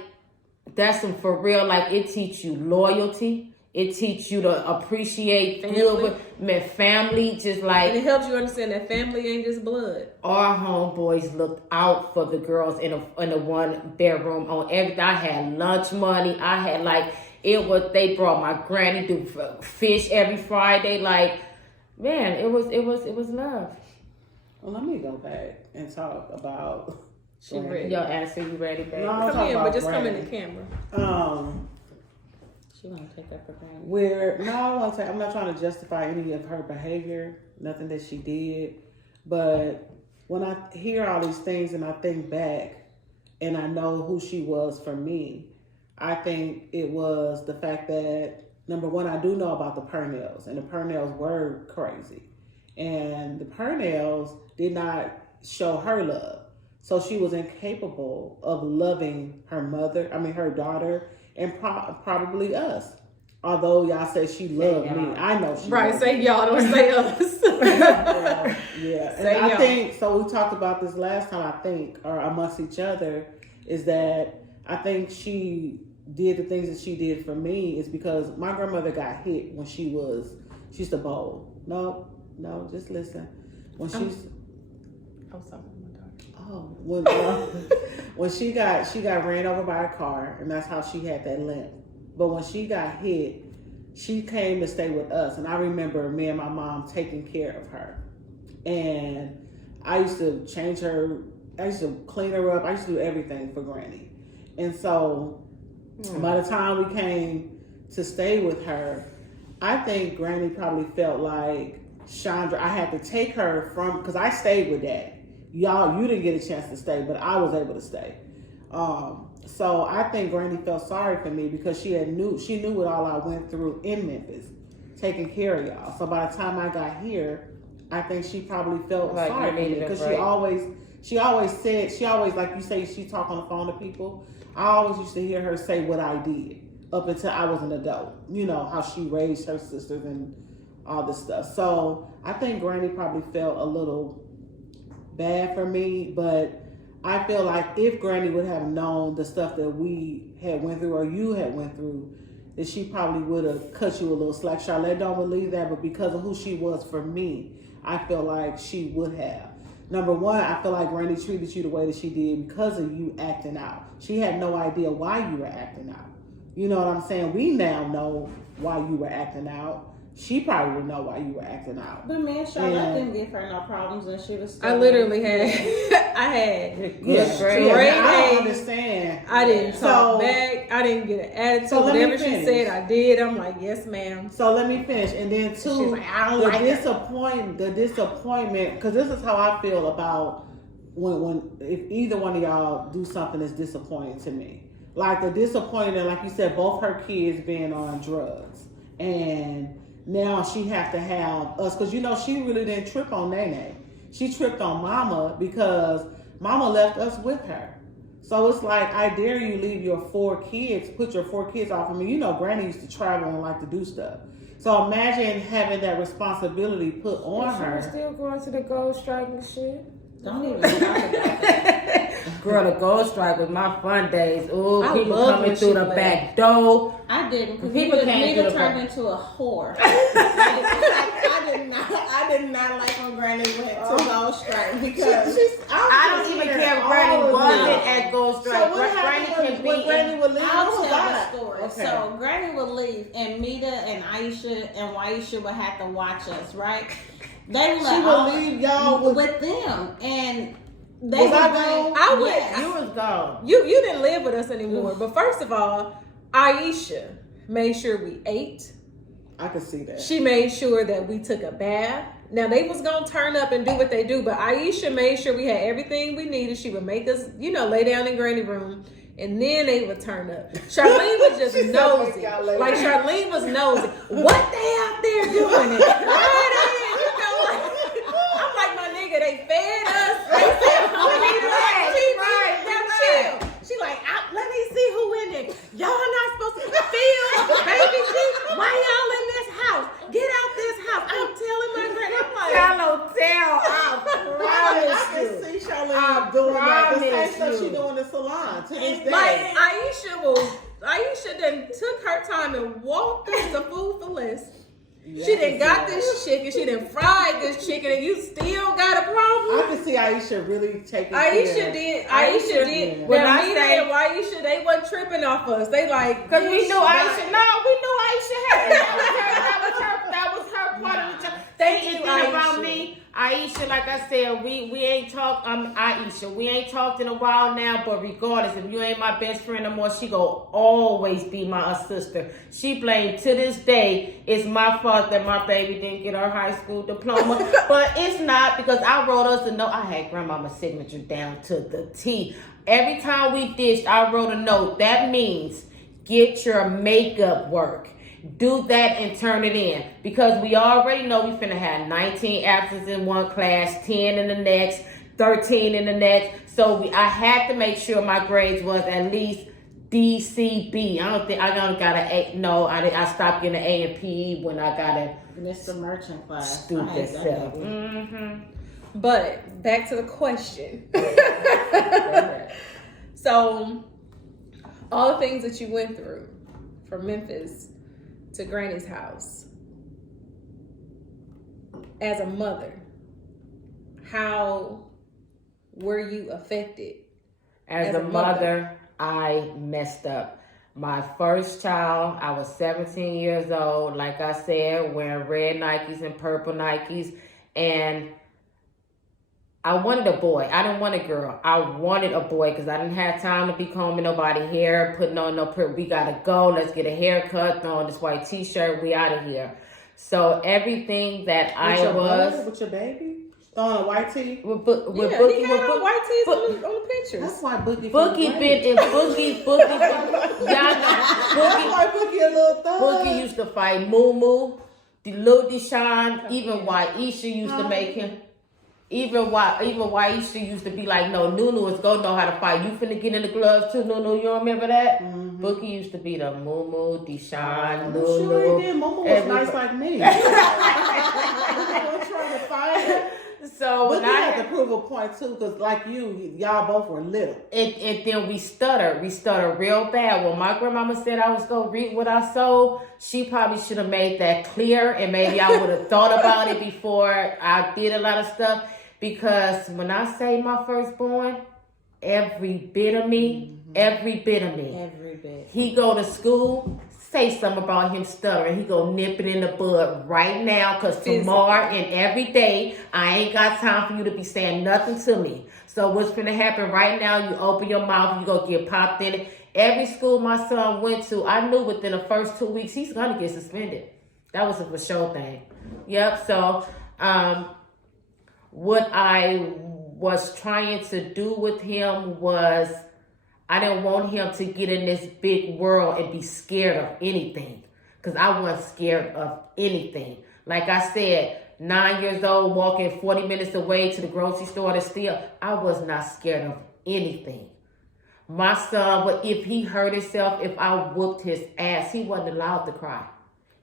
that's some for real, like it teach you loyalty. It teach you to appreciate family, just like. And it helps you understand that family ain't just blood. Our homeboys looked out for the girls in a one bedroom on everything. I had lunch money. I had they brought my granny to fish every Friday. Like, man, it was love. Well, let me go back and talk about. She ready. Your answer, you ready, baby? No, Come in, but just come in Brandy. the camera. She want to take that for granted. I'm not trying to justify any of her behavior, nothing that she did. But when I hear all these things and I think back and I know who she was for me, I think it was the fact that, number one, I do know about the Purnells, and the Purnells were crazy. And the Purnells did not show her love. So she was incapable of loving her daughter, and probably us. Although y'all say she loved me, I know she Right, loved say me. y'all, don't say us. Yeah. Say And I y'all. think, so we talked about this last time, I think, or amongst each other, is that I think she did the things that she did for me is because my grandmother got hit when she used to bowl. No, just listen. When she's... I'm sorry, my daughter. Oh, when she got ran over by a car, and that's how she had that limp. But when she got hit, she came to stay with us, and I remember me and my mom taking care of her. And I used to change her, I used to clean her up, I used to do everything for Granny. And so by the time we came to stay with her, I think Granny probably felt like Chandra, I had to take her from, because I stayed with Dad. You didn't get a chance to stay, but I was able to stay. So I think Granny felt sorry for me because she knew what all I went through in Memphis, taking care of y'all. So by the time I got here, I think she probably felt Like sorry you for me needed a because break. she always said, like you say, she talk on the phone to people. I always used to hear her say what I did up until I was an adult. You know, how she raised her sisters and all this stuff. So I think Granny probably felt a little bad for me, but I feel like if Granny would have known the stuff that we had went through or you had went through, that she probably would have cut you a little slack. Charlotte don't believe that, but because of who she was for me, I feel like she would have. Number one, I feel like Granny treated you the way that she did because of you acting out. She had no idea why you were acting out. You know what I'm saying? We now know why you were acting out. She probably would know why you were acting out. But man, Charlotte didn't give her no problems when she was still I literally had, I had Yeah, great I days. don't understand. I didn't So- talk back. I didn't get an attitude. So let me Whatever she finish. said, I did. I'm like, yes, ma'am. So let me finish, and then She's two, like, I don't like her. the disappointment, because this is how I feel about when if either one of y'all do something that's disappointing to me. like the disappointment, like you said, both her kids being on drugs, and now she have to have us, because you know she really didn't trip on Nene. She tripped on Mama because Mama left us with her. So it's like, I dare you leave your 4 kids, put your 4 kids off of me. You know, Granny used to travel and like to do stuff. So imagine having that responsibility put on her. Still going to the Gold Strike and shit. Don't even talk about that. Girl, the Gold Strike was my fun days. Ooh, I people love coming when through she the played. back door. I didn't. Because People came Nita to the turned back. into a whore. I did not like when Granny went to Gold Strike because I don't even care if Granny wasn't at Gold Strike. So what Granny happened can when be Granny would leave? I'll Oh, tell God. the story. Okay. So Granny would leave, and Mita and Aisha and Waisha would have to watch us, right? They would She would leave y'all with them, and they Was I would bring. gone? I would. Yes. You was gone. You didn't live with us anymore. But first of all, Aisha made sure we ate. I could see that. She made sure that we took a bath. Now they was gonna turn up and do what they do, but Aisha made sure we had everything we needed. She would make us, lay down in Granny room, and then they would turn up. Charlene was just She said, nosy. "Make y'all lay Like down." Charlene was nosy. What they out there doing? It? I'm like, my nigga, they fed us. They said, come eat us. Now chill. She like, let me see who in there. Y'all not supposed to feel, baby. Why y'all in this house? Get out this house. I'm telling my granny. I'm like, I can see Charlene doing that. The same promise stuff she you. do in the salon to this day. like Aisha then took her time and walked us to Food for Less. She done got this chicken. She done fried this chicken, and you still got a problem. I can see Aisha really taking Aisha care. did. yeah. When I Nina say- and Waisha, they wasn't tripping off us. They like, Because we knew Aisha. bitch, No, we knew Aisha had it. That was her part of the job. Thank Thing you, about Aisha. me, Aisha, like I said, we ain't talked. Aisha, we ain't talked in a while now. But regardless, if you ain't my best friend no more, she go always be my sister. She blamed to this day. It's my fault that my baby didn't get her high school diploma, but it's not, because I wrote us a note. I had grandmama's signature down to the T. Every time we dished, I wrote a note. That means get your makeup work. Do that and turn it in, because we already know we finna have 19 absences in one class, 10 in the next, 13 in the next. So I had to make sure my grades was at least DCB. I don't think I got an A. No, I stopped getting an A in PE when I got a Mr. Merchant class. stupid I hate that self. baby. But back to the question. So, all the things that you went through from Memphis to Granny's house, as a mother, how were you affected? As a mother, I messed up. My first child, I was 17 years old. Like I said, wearing red Nikes and purple Nikes. And I wanted a boy. I didn't want a girl. I wanted a boy because I didn't have time to be combing nobody hair, putting on we gotta go. Let's get a haircut, throw on this white t-shirt. We out of here. So everything that With your baby? Throwing a white tee? with Yeah, Bookie, he had on white tees on the pictures. That's why Boogie been in Boogie. Y'all know That's Boogie. why Boogie a little thug. Boogie used to fight Moo Moo, the Lil Deshaun, even Waisha used to make him. Even Waisha used to be like, no, Nunu is gonna know how to fight. You finna get in the gloves too, Nunu. You remember that? Mm-hmm. Boogie used to be the Moo Moo, Deshaun, I'm Nunu. sure he did. Momo was nice like me. I'm trying to find her. So But when you I had to prove a point too, because like y'all both were little. and then we stuttered. We stuttered real bad. When my grandmama said I was going to reap what I sowed, she probably should have made that clear, and maybe I would have thought about it before I did a lot of stuff. Because when I say my firstborn, every bit of me. Every bit. He go to school, say something about him stuttering. He go nip it in the bud right now, because tomorrow and every day, I ain't got time for you to be saying nothing to me. So what's going to happen right now, you open your mouth, you go get popped in it. Every school my son went to, I knew within the first 2 weeks, he's going to get suspended. That was a for sure thing. Yep, so what I was trying to do with him was, I didn't want him to get in this big world and be scared of anything. Because I wasn't scared of anything. Like I said, 9 years old, walking 40 minutes away to the grocery store to steal. I was not scared of anything. My son, if he hurt himself, if I whooped his ass, he wasn't allowed to cry.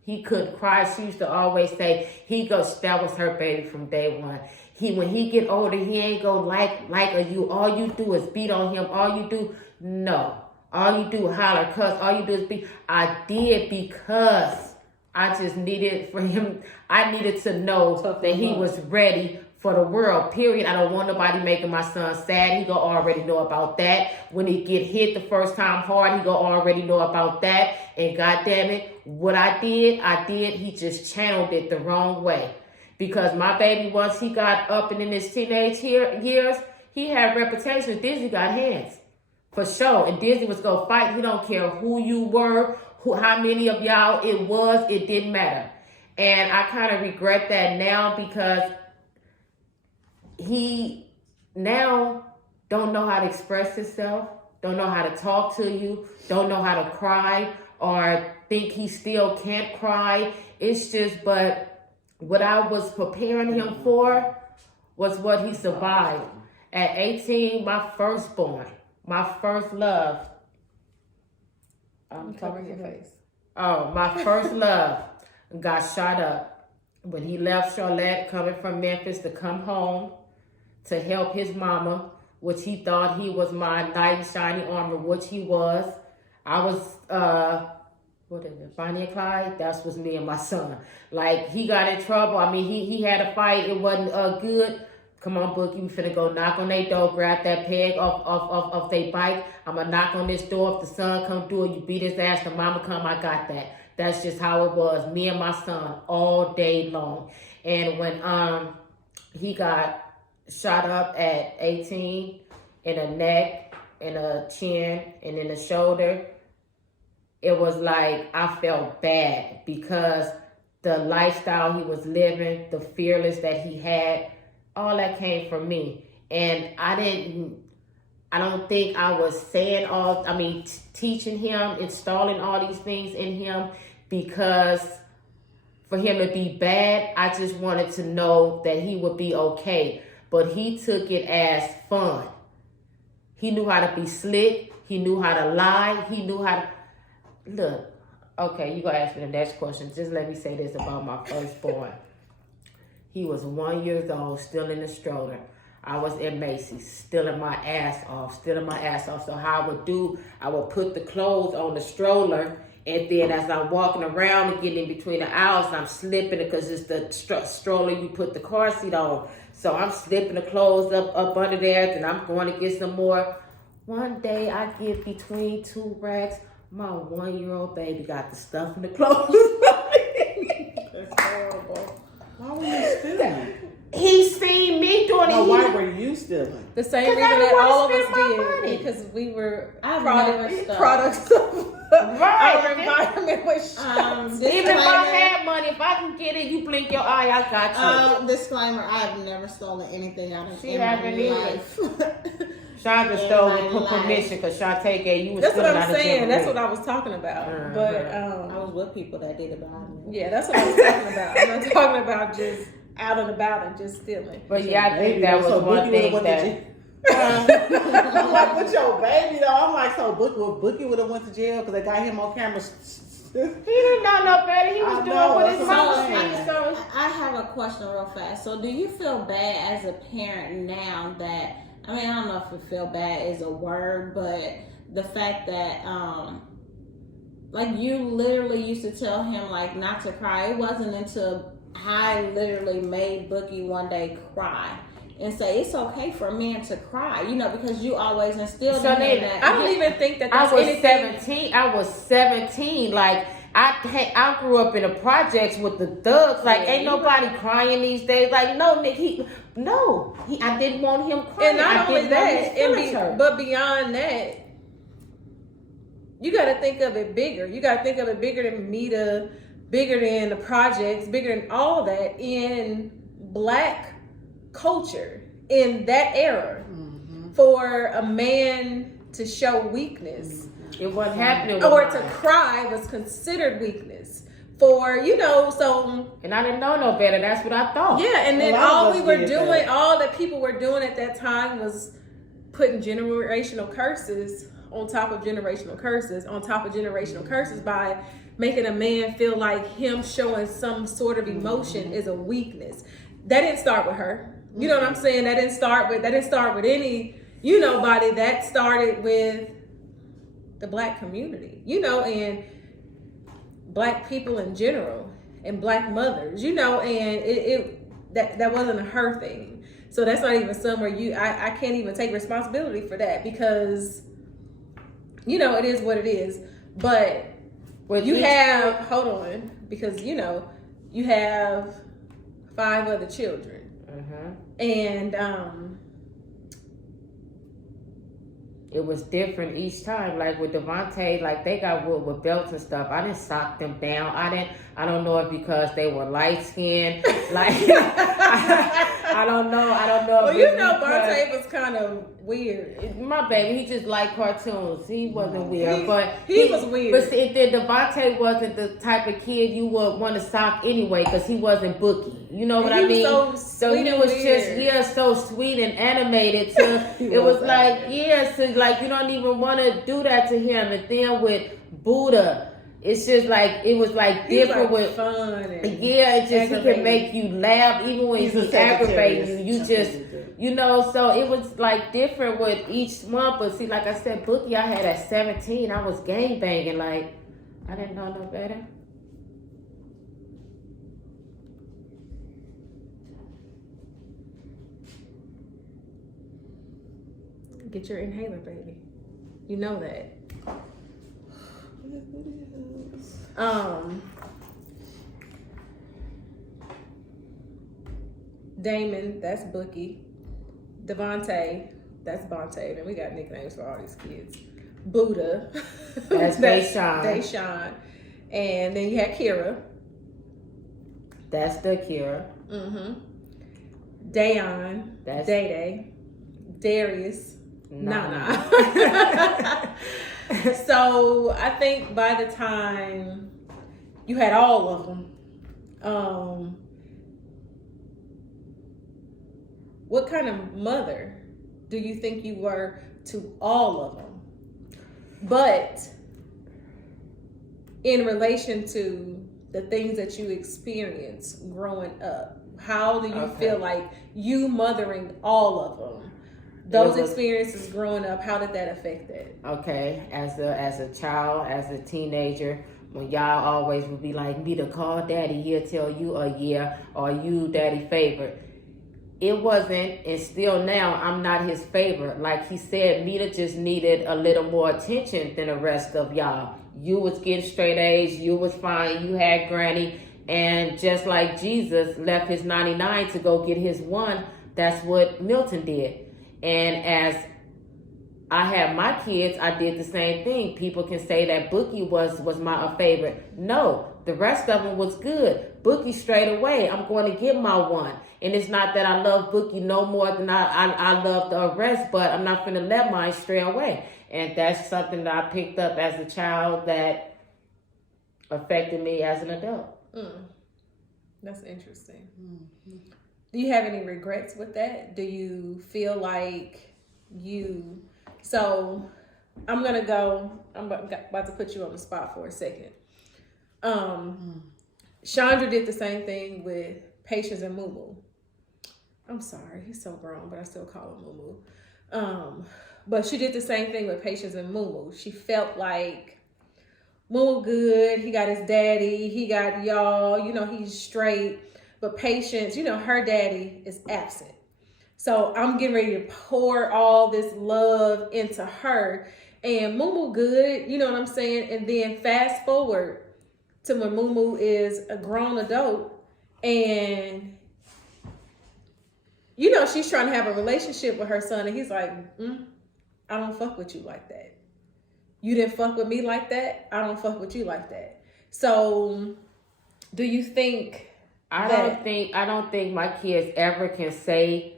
He couldn't cry. She used to always say, that was her baby from day one. When he get older, he ain't go like you. All you do is beat on him. All you do, no. All you do, holler, cuss. All you do is beat. I did because I just needed for him. I needed to know that he was ready for the world, period. I don't want nobody making my son sad. He gonna already know about that. When he get hit the first time hard, he gonna already know about that. And goddamn it, what I did. He just channeled it the wrong way. Because my baby, once he got up and in his teenage years, he had a reputation. Disney got hands. For sure. And Disney was gonna fight. He don't care who you were, how many of y'all it didn't matter. And I kind of regret that now because he now don't know how to express himself, don't know how to talk to you, don't know how to cry, or think he still can't cry. It's just, but what I was preparing him for was what he survived. At 18, my firstborn, my first love. I'm covering your face. Oh, my first love got shot up when he left Charlotte, coming from Memphis to come home to help his mama, which he thought he was my knight in shining armor, which he was. I was, Bonnie and Clyde? That was me and my son. Like, he got in trouble. I mean, he had a fight. It wasn't good. Come on, Bookie, we finna go knock on their door, grab that peg off their bike. I'm gonna knock on this door. If the son come through, you beat his ass, the mama come, I got that. That's just how it was. Me and my son all day long. And when he got shot up at 18 in the neck, in the chin, and in the shoulder, it was like I felt bad because the lifestyle he was living, the fearless that he had, all that came from me. And I don't think I was saying teaching him, installing all these things in him because for him to be bad. I just wanted to know that he would be okay. But he took it as fun. He knew how to be slick. He knew how to lie. He knew how to... Look, okay, you gonna ask me the next question. Just let me say this about my firstborn. He was 1 year old, still in the stroller. I was in Macy's, stealing my ass off. So how I would do, I would put the clothes on the stroller, and then as I'm walking around and getting in between the aisles, I'm slipping it because it's the stroller you put the car seat on. So I'm slipping the clothes up under there, then I'm going to get some more. One day I get between two racks, my 1 year old baby got the stuff in the clothes. That's horrible. Why were you stealing? He seen me doing it. No, why were you stealing? The same reason that all of us did, because we were products of our environment was even if I had money, if I can get it, you blink your eye, I got you. Disclaimer, I have never stolen anything out of in my life. Shonda stole it for permission because Shantae gave you. That's what I'm saying. That's what I was talking about. Uh-huh. But I was with people that did it behind me. Yeah, that's what I was talking about. I'm not talking about just out and about and just stealing. But yeah, I think that was one thing that. I'm like, with your baby though, I'm like, so Bookie would have went to jail because they got him on camera. He didn't know no better. He was doing what his mama said. I have a question real fast. So do you feel bad as a parent now that, I mean, I don't know if you feel bad is a word, but the fact that, like, you literally used to tell him, like, not to cry. It wasn't until I literally made Bookie one day cry and say, it's okay for men to cry, you know, because you always instilled in him that. I don't even think that that's anything. I was 17. Like, I grew up in the projects with the thugs. Like, ain't nobody crying these days. Like, no, Nick, I didn't want him crying. And not only that, but beyond that, you got to think of it bigger. You got to think of it bigger than Mita, bigger than the projects, bigger than all that in Black culture in that era. Mm-hmm. For a man to show weakness. It wasn't happening. Or to cry was considered weakness. For, so. And I didn't know no better. That's what I thought. Yeah, and then all that people were doing at that time was putting generational curses on top of generational curses on top of generational curses by making a man feel like him showing some sort of emotion is a weakness. That didn't start with her. You know what I'm saying? That didn't start with any, body. That started with the Black community, and Black people in general, and Black mothers, and that wasn't a her thing. So that's not even somewhere I can't even take responsibility for that, because it is what it is. But you have because you have 5 other children. And it was different each time. Like with Devontae, like they got wood with belts and stuff. I didn't sock them down. I don't know if because they were light skinned. Like I don't know. Well, Devontae was kind of weird. My baby, he just liked cartoons. He wasn't weird, but he was weird. But see, Devontae wasn't the type of kid you would want to sock anyway, because he wasn't booky. You know what I mean? So he was just so sweet and animated. So it was like like you don't even want to do that to him. And then with Buddha, it's just like it was like different with fun. It just he can make you laugh even when he's aggravating you. You just so it was like different with each month. But see, like I said, Bookie, I had at 17, I was gang banging. Like I didn't know no better. Get your inhaler, baby. You know that. Damon, that's Bookie. Devontae, that's Bontae. And we got nicknames for all these kids. Buddha, that's Deshaun. And then you had Kira. That's the Kira. Dayon, that's Day. Darius, Nana. So I think by the time you had all of them, what kind of mother do you think you were to all of them? But in relation to the things that you experienced growing up, how do you feel like you mothering all of them? Those experiences growing up, how did that affect that? Okay, as a child, as a teenager, when y'all always would be like, me to call daddy, he'll tell you a yeah, or you daddy favorite. It wasn't, and still now, I'm not his favorite. Like he said, Mita just needed a little more attention than the rest of y'all. You was getting straight A's, you was fine, you had granny, and just like Jesus left his 99 to go get his 1, that's what Milton did. And as I had my kids, I did the same thing. People can say that Bookie was my favorite. No, the rest of them was good. Bookie straight away, I'm going to get my 1. And it's not that I love Bookie no more than I love the rest, but I'm not going to let mine stray away. And that's something that I picked up as a child that affected me as an adult. That's interesting. Do you have any regrets with that? Do you feel like so I'm about to put you on the spot for a second. Chandra did the same thing with Patience and Mumu. I'm sorry, he's so grown, but I still call him Mumu. But she did the same thing with Patience and Mumu. She felt like Mumu good, he got his daddy, he got y'all, he's straight. But Patience, her daddy is absent. So I'm getting ready to pour all this love into her. And Mumu good, you know what I'm saying? And then fast forward to when Mumu is a grown adult and, she's trying to have a relationship with her son. And he's like, I don't fuck with you like that. You didn't fuck with me like that. I don't fuck with you like that. So do you think... I don't think my kids ever can say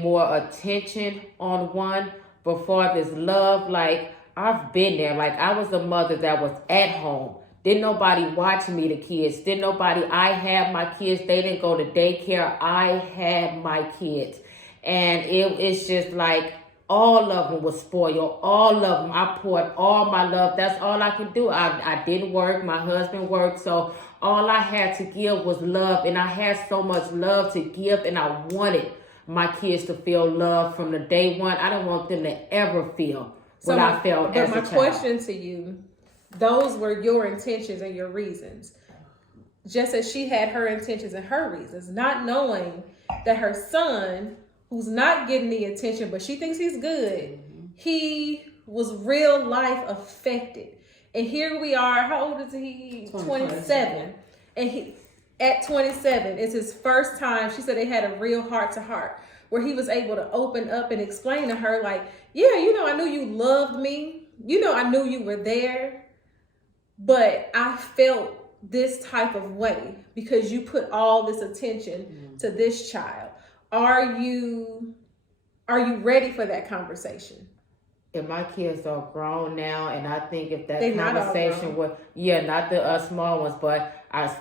more attention on one, before this love, like I've been there. Like I was a mother that was at home. Didn't nobody watch me, the kids. I had my kids. They didn't go to daycare. I had my kids. And it's just like all of them was spoiled. All of them. I poured all my love. That's all I could do. I didn't work. My husband worked. So all I had to give was love. And I had so much love to give. And I wanted my kids to feel love from the day one. I didn't want them to ever feel what I felt as a child. But my question to you, those were your intentions and your reasons. Just as she had her intentions and her reasons, not knowing that her son, who's not getting the attention, but she thinks he's good, he was real life affected. And here we are, how old is he? 27. And he, at 27, it's his first time, she said they had a real heart to heart, where he was able to open up and explain to her like, yeah, I knew you loved me. I knew you were there. But I felt this type of way because you put all this attention to this child. Are you ready for that conversation? And my kids are grown now, and I think if that They conversation was, not the small ones, but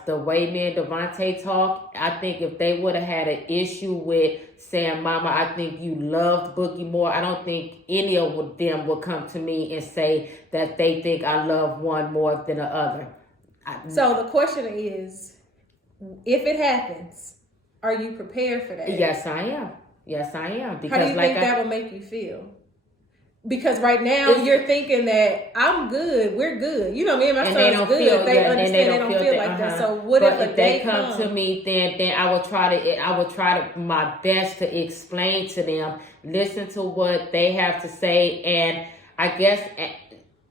the way me and Devontae talk, I think if they would have had an issue with saying, Mama, I think you loved Boogie more, I don't think any of them would come to me and say that they think I love one more than the other. So the question is, if it happens, are you prepared for that? Yes, I am. Because how do you think that will make you feel? Because right now you're thinking that I'm good, we're good. Me and my son's good. They understand they don't feel like that. So what if they come to me? Then I will try to my best to explain to them, listen to what they have to say, and I guess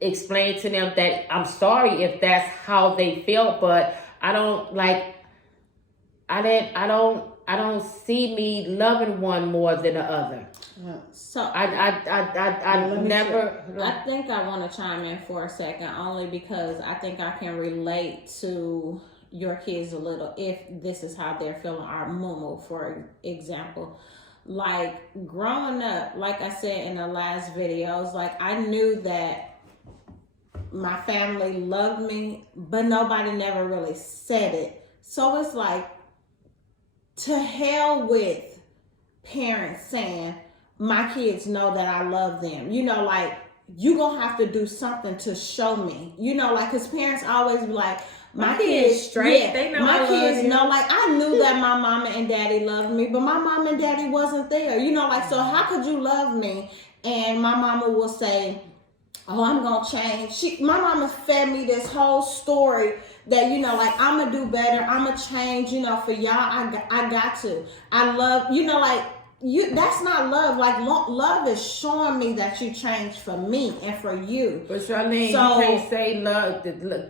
explain to them that I'm sorry if that's how they felt, but I don't see me loving one more than the other. So I never. I think I want to chime in for a second, only because I think I can relate to your kids a little if this is how they're feeling. Our Mumu, for example, like growing up, like I said in the last videos, like I knew that my family loved me, but nobody never really said it. So it's like, to hell with parents saying, my kids know that I love them. Like, you gonna have to do something to show me. Because parents always be like, my kids straight. They know my kids know. Like, I knew that my mama and daddy loved me, but my mama and daddy wasn't there. So how could you love me? And my mama will say, oh, I'm gonna change. My mama fed me this whole story that, I'm gonna do better. I'm gonna change, for y'all. I got to. I love, that's not love. Like, love is showing me that you changed for me and for you. But Charlene, you can't say love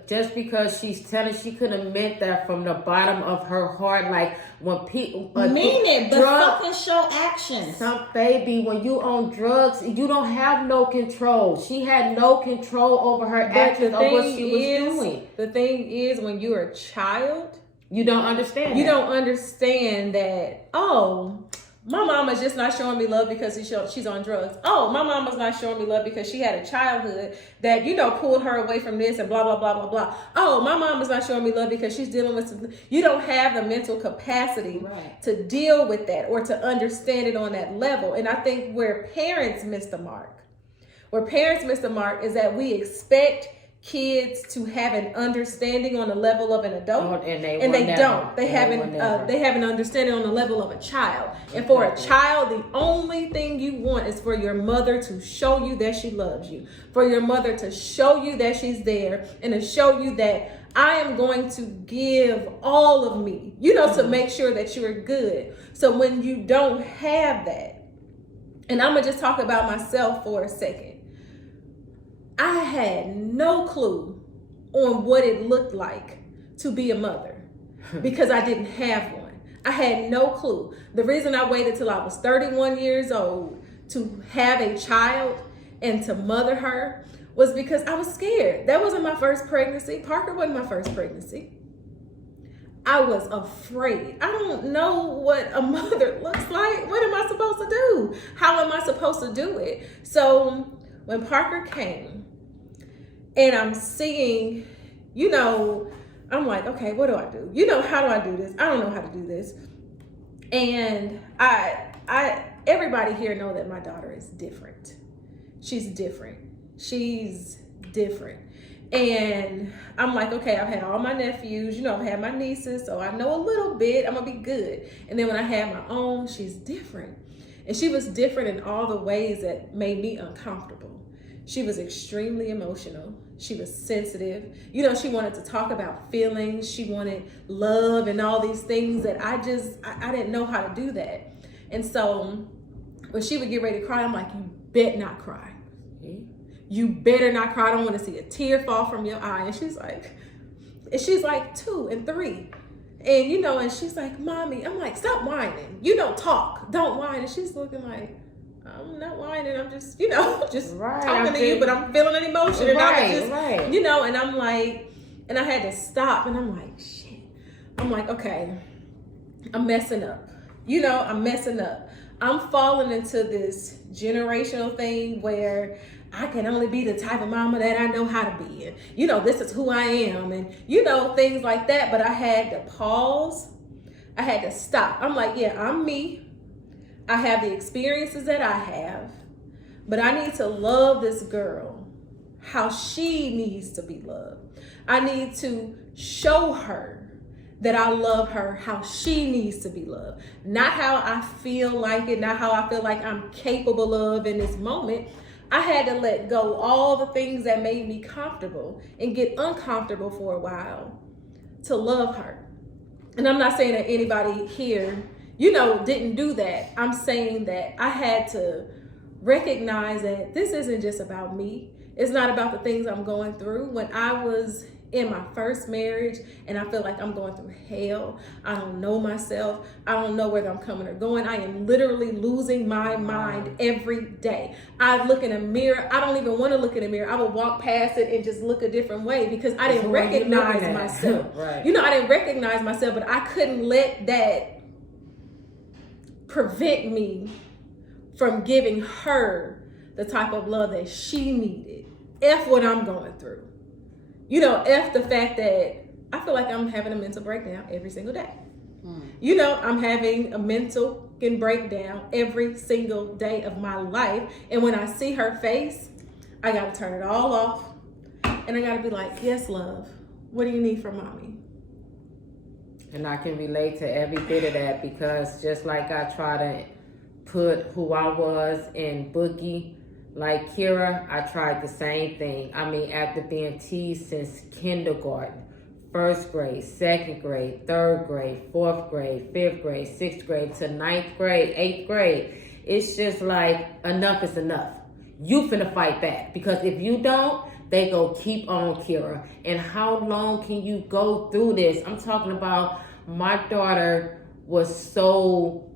just because she's telling. She could have meant that from the bottom of her heart. Like, when people mean it, but fucking show action. Baby, when you on drugs, you don't have no control. She had no control over her actions or what she was doing. The thing is, when you're a child, you don't understand. You don't understand that. Oh, my mama's just not showing me love because she's on drugs. Oh, my mama's not showing me love because she had a childhood that, pulled her away from this and blah, blah, blah, blah, blah. Oh, my mama's not showing me love because she's dealing with something. You don't have the mental capacity to deal with that or to understand it on that level. And I think where parents miss the mark is that we expect kids to have an understanding on the level of an adult, and they don't. They have an understanding on the level of a child. And for a child, the only thing you want is for your mother to show you that she loves you, for your mother to show you that she's there, and to show you that I am going to give all of me, to make sure that you're good. So when you don't have that, and I'm gonna just talk about myself for a second. I had no clue on what it looked like to be a mother because I didn't have one. I had no clue. The reason I waited till I was 31 years old to have a child and to mother her was because I was scared. That wasn't my first pregnancy. Parker wasn't my first pregnancy. I was afraid. I don't know what a mother looks like. What am I supposed to do? How am I supposed to do it? So when Parker came and I'm seeing, you know, I'm like, okay, what do I do? You know, how do I do this? I don't know how to do this. And everybody here know that my daughter is different. She's different. She's different. And I'm like, okay, I've had all my nephews, you know, I've had my nieces, so I know a little bit, I'm gonna be good. And then when I had my own, she's different. And she was different in all the ways that made me uncomfortable. She was extremely emotional. She was sensitive. You know, she wanted to talk about feelings. She wanted love and all these things that I didn't know how to do that. And so when she would get ready to cry, I'm like, you bet not cry. You better not cry. I don't want to see a tear fall from your eye. And she's like 2 and 3. And, you know, and she's like, Mommy, I'm like, stop whining. You don't talk. Don't whine. And she's looking like, I'm not whining. I'm just, you know, just talking to you, but I'm feeling an emotion. And I just, you know, and I'm like, and I had to stop. And I'm like, shit. I'm like, okay, I'm messing up. You know, I'm messing up. I'm falling into this generational thing where I can only be the type of mama that I know how to be. And, you know, this is who I am. And, you know, things like that. But I had to pause. I had to stop. I'm like, yeah, I'm me. I have the experiences that I have. But I need to love this girl how she needs to be loved. I need to show her that I love her how she needs to be loved. Not how I feel like it. Not how I feel like I'm capable of in this moment. I had to let go all the things that made me comfortable and get uncomfortable for a while to love her. And I'm not saying that anybody here, you know, didn't do that. I'm saying that I had to recognize that this isn't just about me. It's not about the things I'm going through. When I was in my first marriage and I feel like I'm going through hell, I don't know myself, I don't know whether I'm coming or going, I am literally losing my mind every day. I look in a mirror, I don't even want to look in a mirror. I would walk past it and just look a different way because I didn't recognize myself. Right. You know, I didn't recognize myself, but I couldn't let that prevent me from giving her the type of love that she needed. F what I'm going through. You know, F the fact that I feel like I'm having a mental breakdown every single day. You know, I'm having a mental breakdown every single day of my life. And when I see her face, I got to turn it all off. And I got to be like, yes, love. What do you need from mommy? And I can relate to every bit of that because just like I try to put who I was in Boogie, like Kira, I tried the same thing. I mean, after being teased since kindergarten, 1st grade, 2nd grade, 3rd grade, 4th grade, 5th grade, 6th grade, to 9th grade, 8th grade, it's just like enough is enough. You finna fight back because if you don't, they go keep on, Kira. And how long can you go through this? I'm talking about my daughter was so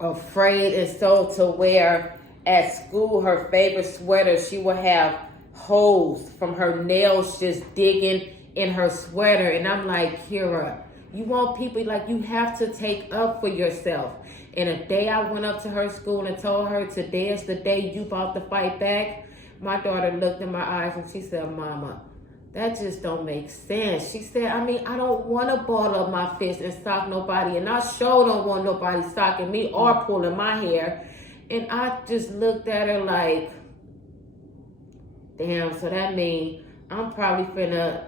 afraid and so to where at school, her favorite sweater, she would have holes from her nails just digging in her sweater. And I'm like, Kira, you want people, like, you have to take up for yourself. And a day I went up to her school and told her, today is the day you about to fight back. My daughter looked in my eyes and she said, Mama, that just don't make sense. She said, I mean, I don't want to ball up my fist and sock nobody. And I sure don't want nobody socking me or pulling my hair. And I just looked at her like, damn, so that means I'm probably finna,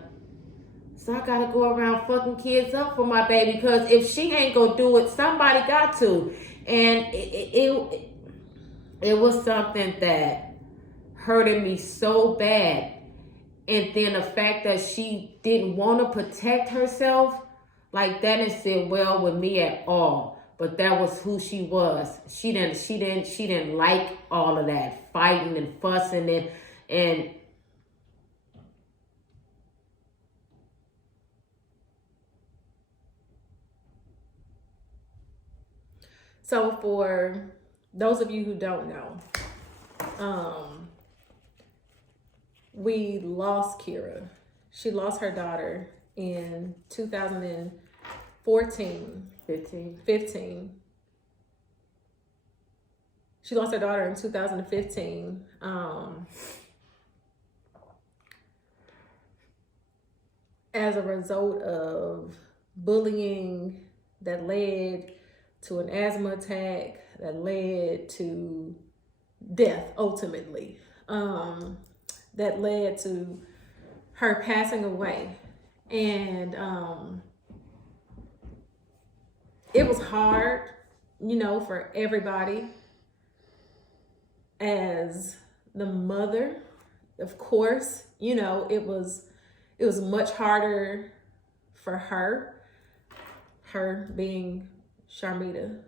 so I gotta go around fucking kids up for my baby, because if she ain't gonna do it, somebody got to. And it was something that hurted me so bad. And then the fact that she didn't want to protect herself, like that didn't sit well with me at all. But that was who she was. She didn't like all of that fighting and fussing and So for those of you who don't know, we lost Kira. She lost her daughter in 2014. 15. She lost her daughter in 2015. As a result of bullying that led to an asthma attack, that led to death ultimately, that led to her passing away. And it was hard, for everybody. As the mother, of course, it was much harder for her being Charmita.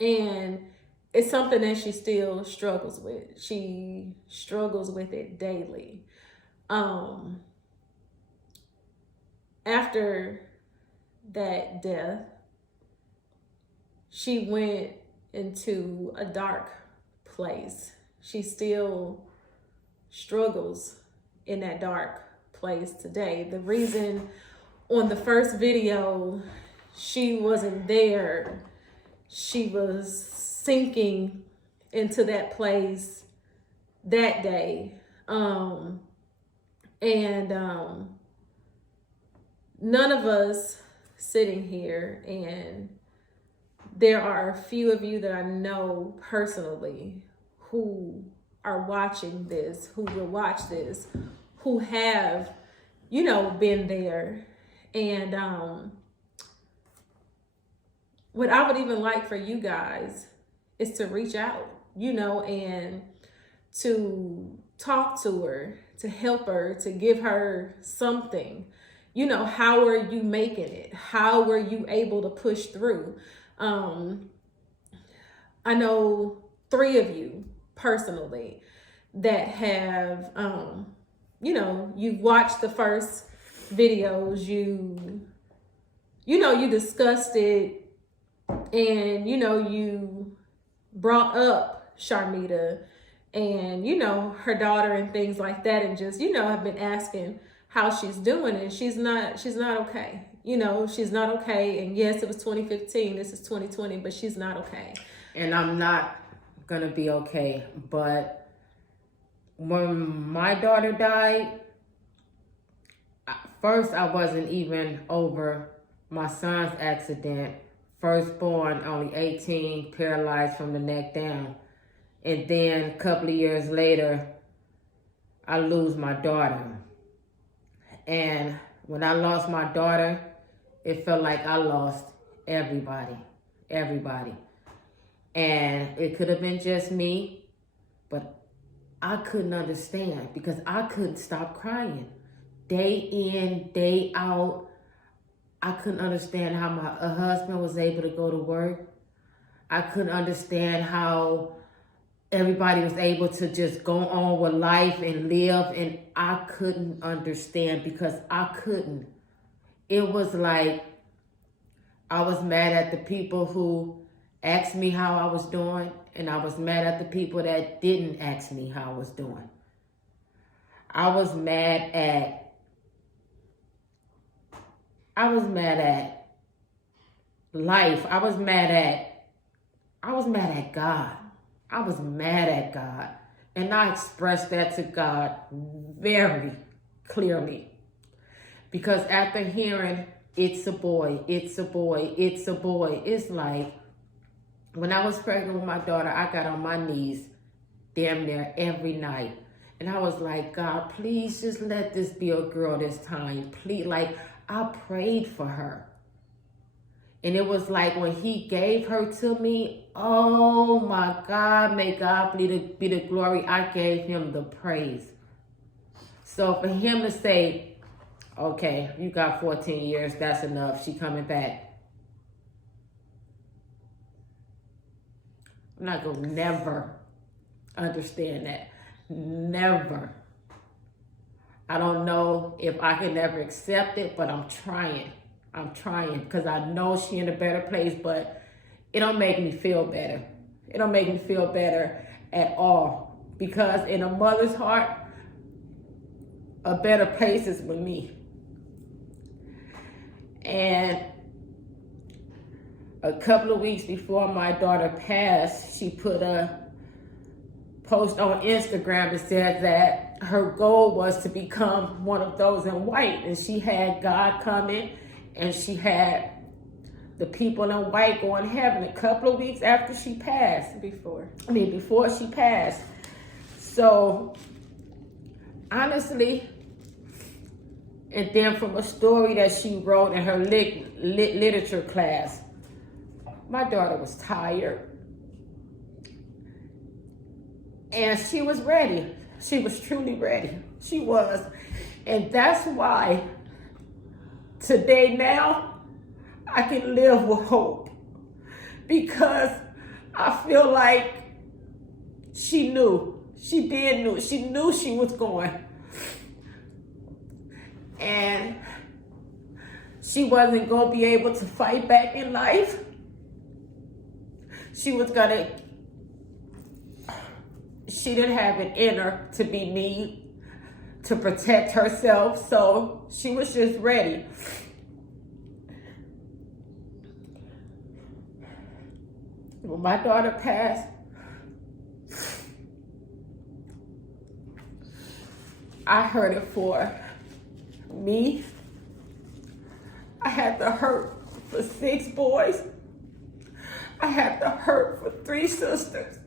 And it's something that she still struggles with. She struggles with it daily. After that death, she went into a dark place. She still struggles in that dark place today. The reason on the first video she wasn't there, she was sinking into that place that day. None of us sitting here, and there are a few of you that I know personally who are watching this, who will watch this, who have, been there. And what I would even like for you guys is to reach out, and to talk to her, to help her, to give her something. How are you making it? How were you able to push through? I know 3 of you personally that have, you've watched the first videos, you discussed it, and, you brought up Charmita and, her daughter and things like that, and just, have been asking how she's doing, and she's not okay. She's not okay. And yes, it was 2015, this is 2020, but she's not okay. And I'm not gonna be okay. But when my daughter died, first I wasn't even over my son's accident. Firstborn, only 18, paralyzed from the neck down. And then a couple of years later, I lose my daughter. And when I lost my daughter, it felt like I lost everybody. And it could have been just me, but I couldn't understand because I couldn't stop crying. Day in, day out, I couldn't understand how my husband was able to go to work. I couldn't understand how everybody was able to just go on with life and live, and I couldn't understand because I couldn't. It was like I was mad at the people who asked me how I was doing, and I was mad at the people that didn't ask me how I was doing. I was mad at life. I was mad at God. I was mad at God. And I expressed that to God very clearly. Because after hearing, it's a boy, it's a boy, it's a boy, it's like, when I was pregnant with my daughter, I got on my knees damn near every night. And I was like, God, please just let this be a girl this time. Please, like, I prayed for her. And it was like when he gave her to me, oh my God, may God be the glory. I gave him the praise. So for him to say, okay, you got 14 years, that's enough, she coming back. I'm not going to never understand that. Never. I don't know if I can ever accept it, but I'm trying. Because I know she in a better place, but it don't make me feel better. It don't make me feel better at all. Because in a mother's heart, a better place is with me. And a couple of weeks before my daughter passed, she put a post on Instagram that said that her goal was to become one of those in white. And she had God coming, and she had the people in white going to heaven a couple of weeks after she passed. Before she passed. So, honestly, and then from a story that she wrote in her literature class, my daughter was tired. And she was ready. She was truly ready. She was. And that's why today now, I can live with hope. Because I feel like she knew. She did know. She knew she was going. And she wasn't going to be able to fight back in life. She didn't have it in her to be mean, to protect herself. So she was just ready. When my daughter passed, I heard it for me. I had to hurt for 6 boys. I had to hurt for 3 sisters.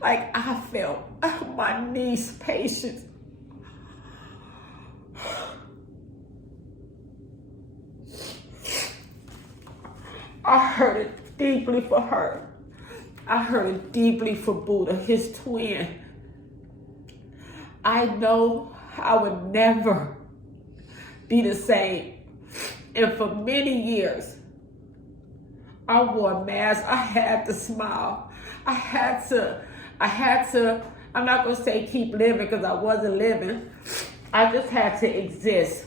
Like, I felt my niece's patience. I hurt it deeply for her. I hurt it deeply for Buddha, his twin. I know I would never be the same. And for many years, I wore a mask. I had to smile. I had to, I'm not going to say keep living because I wasn't living. I just had to exist.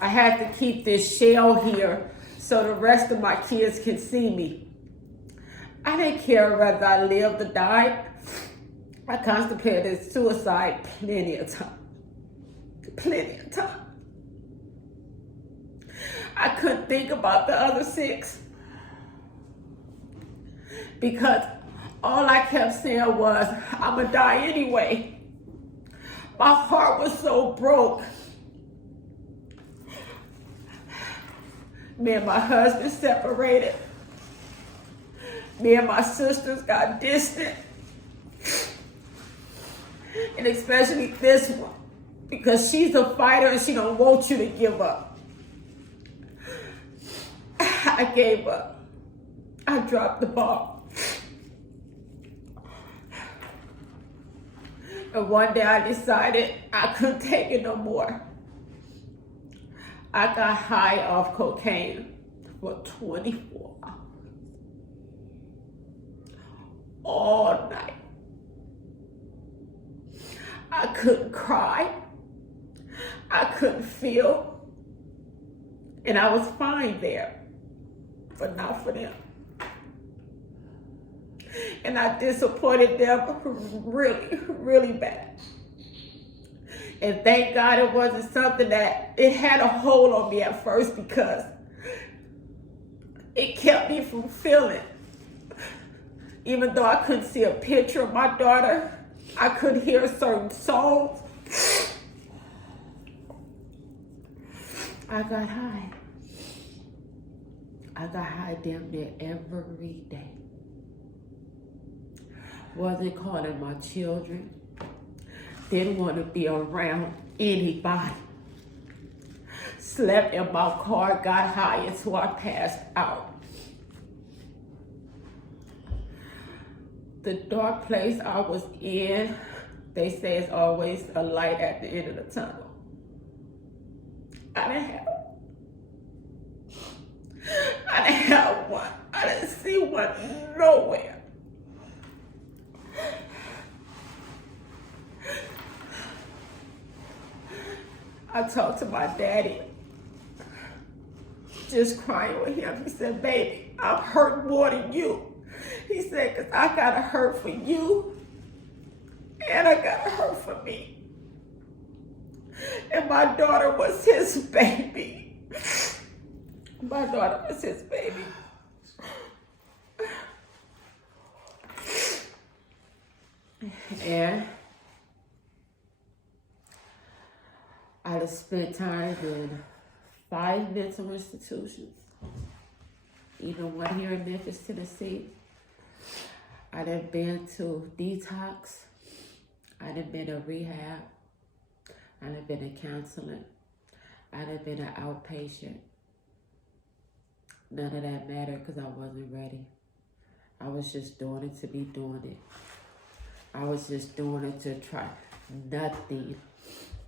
I had to keep this shell here so the rest of my kids can see me. I didn't care whether I lived or died. I contemplated suicide plenty of time. Plenty of time. I couldn't think about the other 6 because all I kept saying was, I'm gonna die anyway. My heart was so broke. Me and my husband separated. Me and my sisters got distant. And especially this one, because she's a fighter and she don't want you to give up. I gave up. I dropped the ball. And one day I decided I couldn't take it no more. I got high off cocaine for 24 hours. All night. I couldn't cry. I couldn't feel. And I was fine there, but not for them. And I disappointed them really, really bad. And thank God it wasn't something that, it had a hold on me at first because it kept me from feeling. Even though I couldn't see a picture of my daughter, I could hear certain songs. I got high. I got high damn near every day. Wasn't calling my children. Didn't want to be around anybody. Slept in my car, got high until I passed out. The dark place I was in, they say it's always a light at the end of the tunnel. I didn't have one. I didn't see one nowhere. I talked to my daddy, just crying with him. He said, baby, I'm hurt more than you. He said, because I got to hurt for you and I got to hurt for me. And my daughter was his baby. My daughter was his baby. And I done spent time in 5 mental institutions, even one here in Memphis, Tennessee. I done been to detox. I done been to rehab. I done been in counseling. I done been an outpatient. None of that mattered because I wasn't ready. I was just doing it to be doing it. I was just doing it to try. Nothing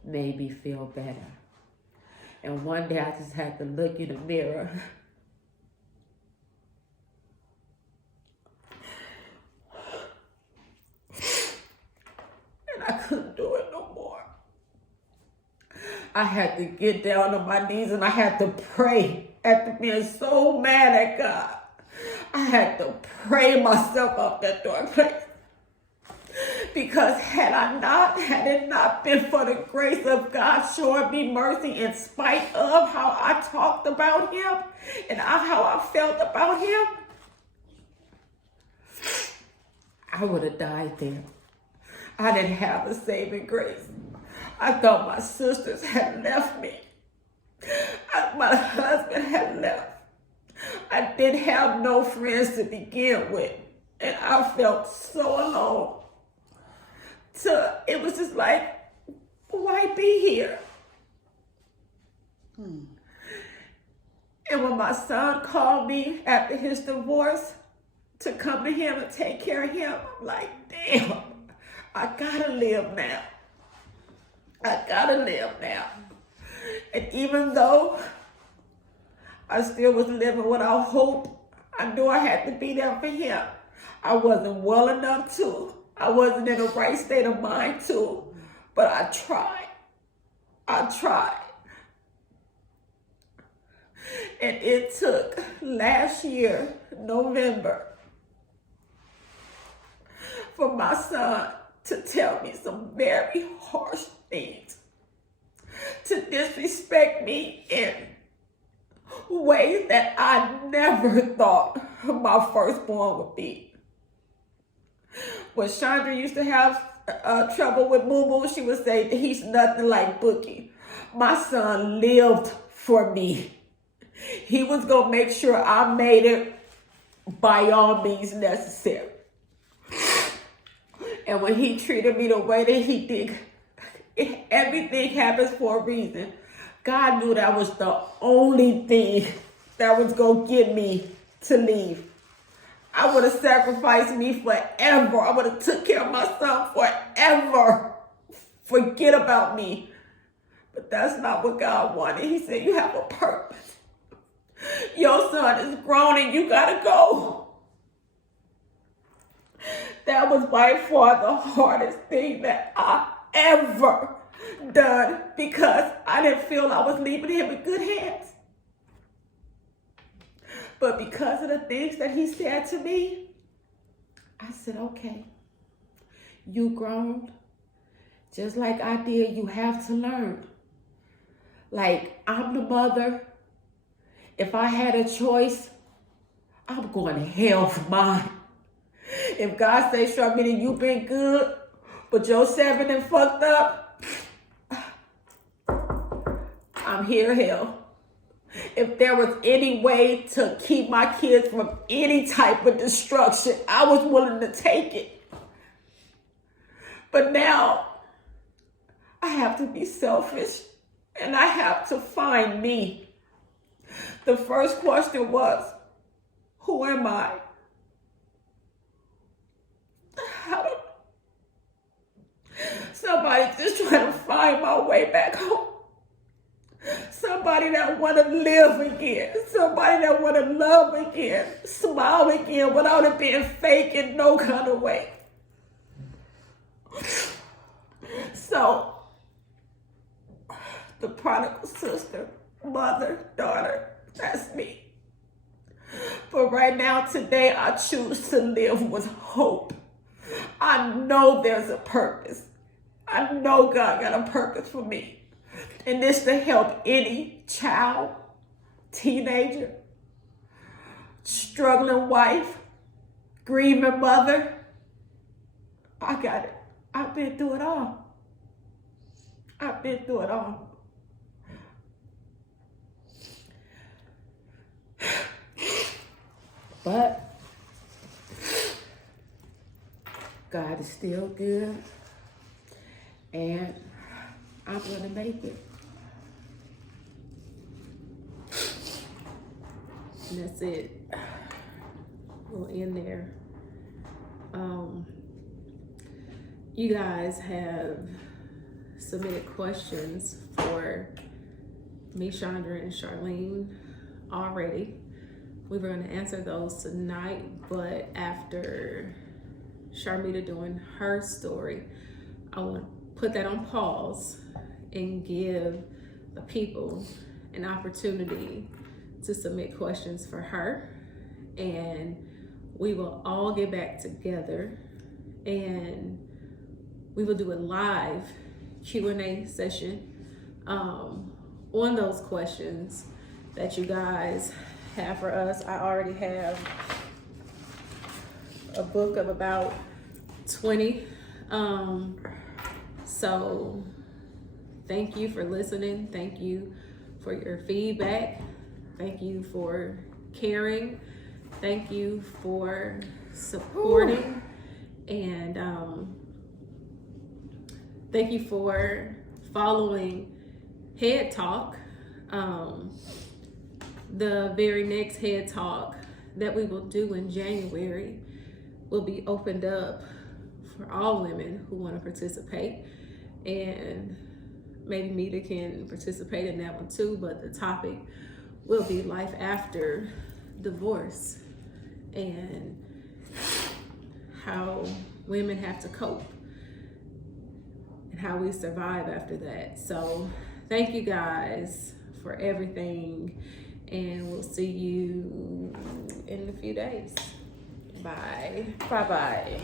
made me feel better. And one day I just had to look in the mirror. And I couldn't do it no more. I had to get down on my knees and I had to pray after being so mad at God. I had to pray myself out that dark place. Because had it not been for the grace of God showing me mercy in spite of how I talked about him and how I felt about him, I would have died there. I didn't have a saving grace. I thought my sisters had left me. My husband had left. I didn't have no friends to begin with. And I felt so alone. So it was just like, why be here? And when my son called me after his divorce to come to him and take care of him, I'm like, damn, I gotta live now. I gotta live now. And even though I still was living without hope, I knew I had to be there for him. I wasn't well enough to. I wasn't in the right state of mind to, but I tried. I tried. And it took last year, November, for my son to tell me some very harsh things, to disrespect me in ways that I never thought my firstborn would be. When Chandra used to have trouble with Moo Moo, she would say, he's nothing like Bookie. My son lived for me. He was going to make sure I made it by all means necessary. And when he treated me the way that he did, everything happens for a reason. God knew that was the only thing that was going to get me to leave. I would have sacrificed me forever. I would have took care of my son forever. Forget about me. But that's not what God wanted. He said, you have a purpose. Your son is grown and you got to go. That was by far the hardest thing that I ever done because I didn't feel I was leaving him in good hands. But because of the things that he said to me, I said, okay, you grown. Just like I did, you have to learn. Like, I'm the mother. If I had a choice, I'm going to hell for mine. If God says, Charmita, you've been good, but your 7 and fucked up, I'm here hell. If there was any way to keep my kids from any type of destruction, I was willing to take it. But now, I have to be selfish and I have to find me. The first question was, who am I? Somebody just trying to find my way back home. Somebody that want to live again. Somebody that want to love again. Smile again without it being fake in no kind of way. So, the prodigal sister, mother, daughter, that's me. But right now, today, I choose to live with hope. I know there's a purpose. I know God got a purpose for me. And this to help any child teenager, struggling wife, grieving mother. I got it. I've been through it all. I've been through it all. But God is still good, and I'm gonna make it. And that's it. We'll end there. You guys have submitted questions for me, Chandra, and Charlene already. We were going to answer those tonight, but after Charmita doing her story, I want to put that on pause and give the people an opportunity to submit questions for her, and we will all get back together and we will do a live Q&A session on those questions that you guys have for us. I already have a book of about 20. So thank you for listening. Thank you for your feedback. Thank you for caring. Thank you for supporting. And thank you for following Head Talk. The very next Head Talk that we will do in January will be opened up for all women who want to participate. And maybe Mita can participate in that one too, but the topic will be life after divorce and how women have to cope and how we survive after that. So thank you guys for everything, and we'll see you in a few days. Bye. Bye-bye.